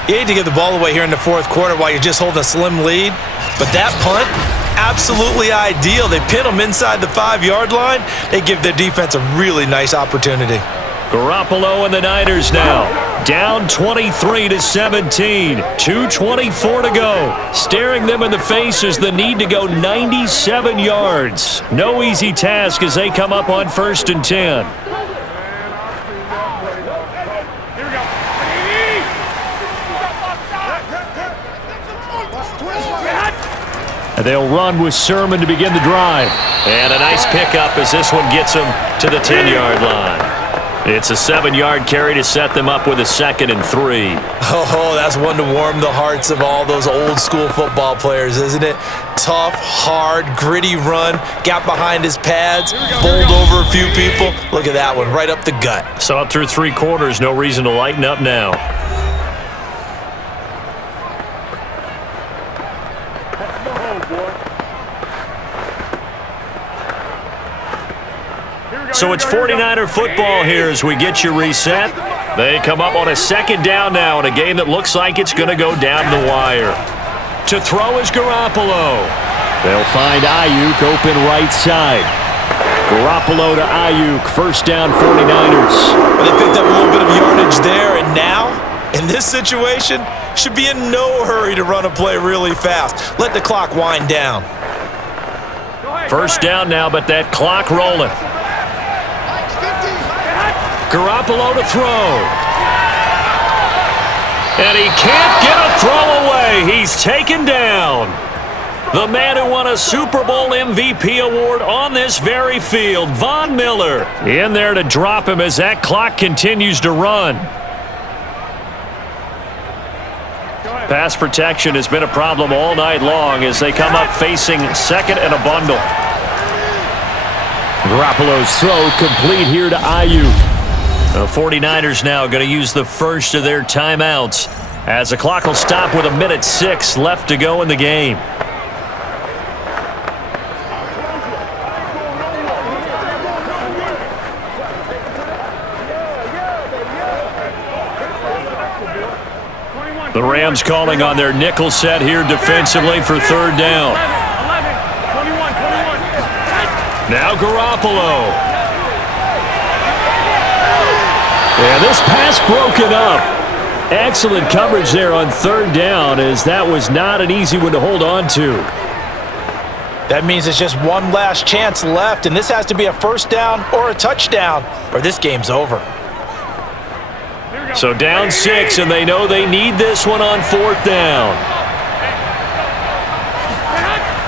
You hate to give the ball away here in the fourth quarter while you're just holding a slim lead, but that punt, absolutely ideal. They pin them inside the 5-yard line. They give their defense a really nice opportunity. Garoppolo and the Niners now. Down 23-17. 2:24 to go. Staring them in the face is the need to go 97 yards. No easy task as they come up on 1st and 10. They'll run with Sermon to begin the drive. And a nice pickup as this one gets them to the 10-yard line. It's a 7-yard carry to set them up with a 2nd and 3. Oh, that's one to warm the hearts of all those old school football players, isn't it? Tough, hard, gritty run, got behind his pads, bowled over a few people. Look at that one, right up the gut. Saw it through 3 quarters, no reason to lighten up now. So it's 49er football here as we get you reset. They come up on a 2nd down now in a game that looks like it's going to go down the wire. To throw is Garoppolo. They'll find Ayuk open right side. Garoppolo to Ayuk, 1st down 49ers. Well, they picked up a little bit of yardage there, and now, in this situation, should be in no hurry to run a play really fast. Let the clock wind down. 1st down now, but that clock rolling. Garoppolo to throw. And he can't get a throw away. He's taken down. The man who won a Super Bowl MVP award on this very field, Von Miller, in there to drop him as that clock continues to run. Pass protection has been a problem all night long as they come up facing 2nd and a bundle. Garoppolo's throw complete here to Ayuk. The 49ers now going to use the first of their timeouts as the clock will stop with 1:06 left to go in the game. The Rams calling on their nickel set here defensively for 3rd down. Now Garoppolo. And this pass broken up. Excellent coverage there on 3rd down as that was not an easy one to hold on to. That means it's just one last chance left, and this has to be a 1st down or a touchdown, or this game's over. So down 6, and they know they need this one on 4th down.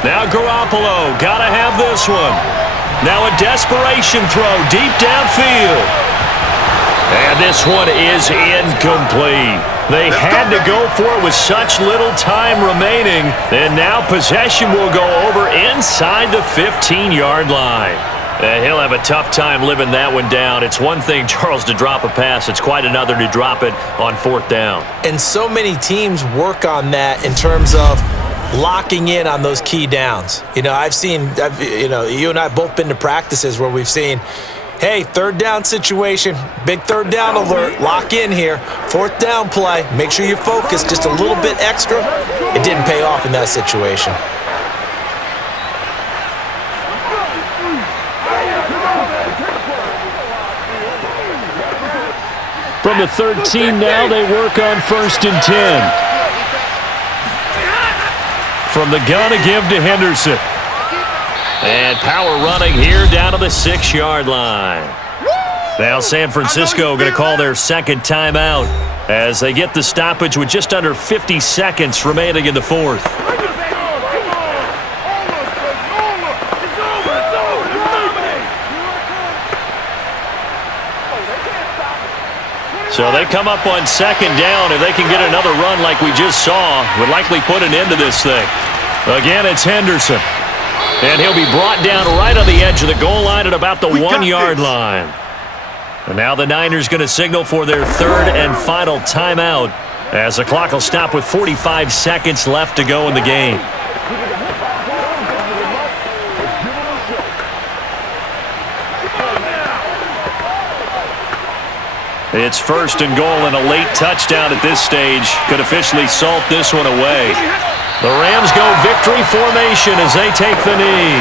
Now Garoppolo, gotta have this one. Now a desperation throw deep downfield. And this one is incomplete. They had to go for it with such little time remaining. And now possession will go over inside the 15-yard line. He'll have a tough time living that one down. It's one thing, Charles, to drop a pass. It's quite another to drop it on 4th down. And so many teams work on that in terms of locking in on those key downs. You know, you and I both been to practices where we've seen, hey, 3rd down situation, big 3rd down alert, lock in here, 4th down play, make sure you focus just a little bit extra. It didn't pay off in that situation. From the 13 now, they work on 1st and 10. From the gun, a give to Henderson. And power running here down to the 6-yard line. Now San Francisco going to call their 2nd timeout as they get the stoppage with just under 50 seconds remaining in the 4th. So they come up on 2nd down. If they can get another run like we just saw, would likely put an end to this thing. Again, it's Henderson. And he'll be brought down right on the edge of the goal line at about the 1-yard line. And now the Niners going to signal for their third and final timeout as the clock will stop with 45 seconds left to go in the game. It's first and goal, and a late touchdown at this stage could officially salt this one away. The Rams go victory formation as they take the knee.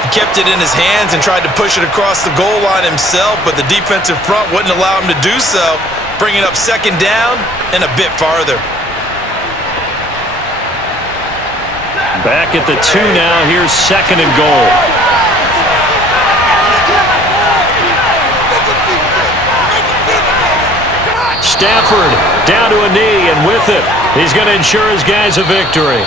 He kept it in his hands and tried to push it across the goal line himself, but the defensive front wouldn't allow him to do so, bringing up second down and a bit farther. Back at the 2 now. Here's second and goal. Stafford down to a knee, and with it, he's going to ensure his guys a victory.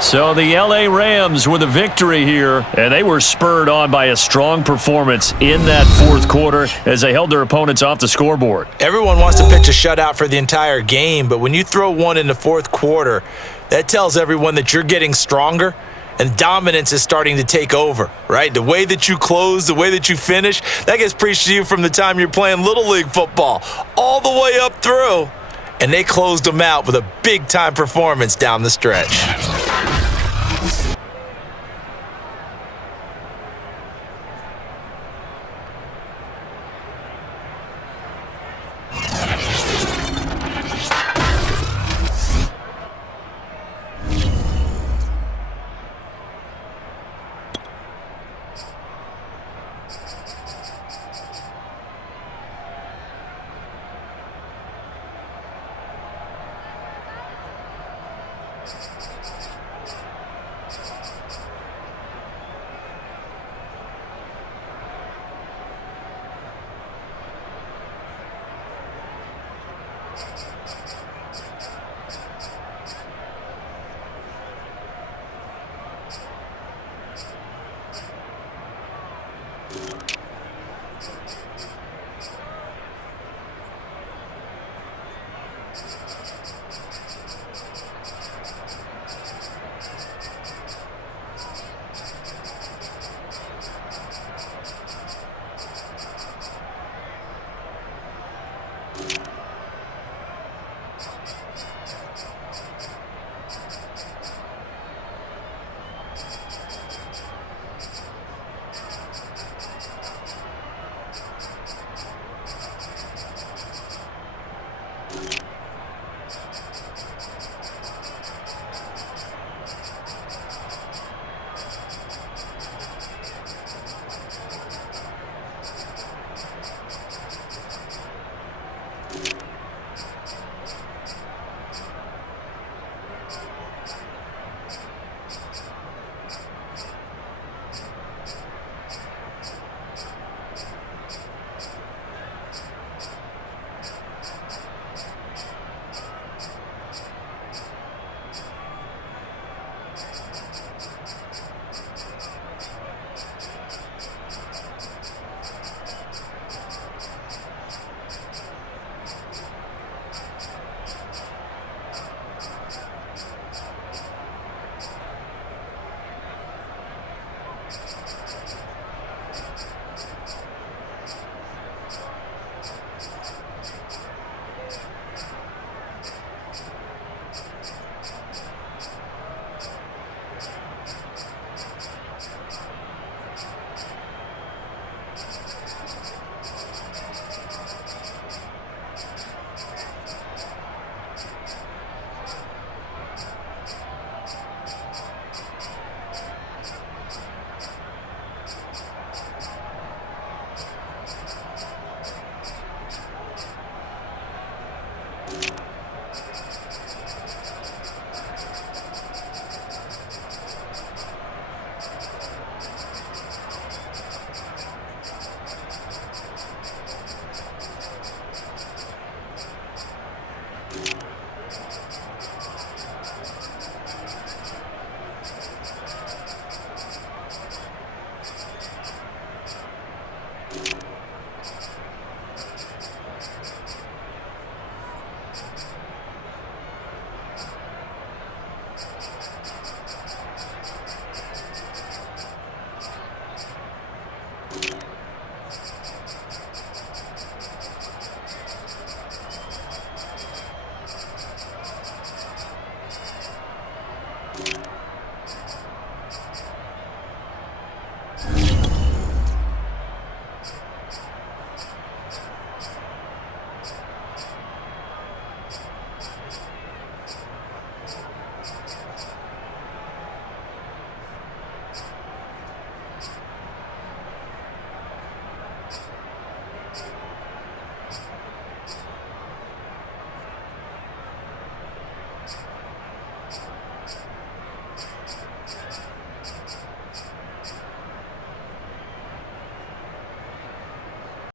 So the L.A. Rams with a victory here, and they were spurred on by a strong performance in that fourth quarter as they held their opponents off the scoreboard. Everyone wants to pitch a shutout for the entire game, but when you throw one in the fourth quarter, that tells everyone that you're getting stronger and dominance is starting to take over, right? The way that you close, the way that you finish, that gets preached to you from the time you're playing Little League football all the way up through. And they closed them out with a big-time performance down the stretch.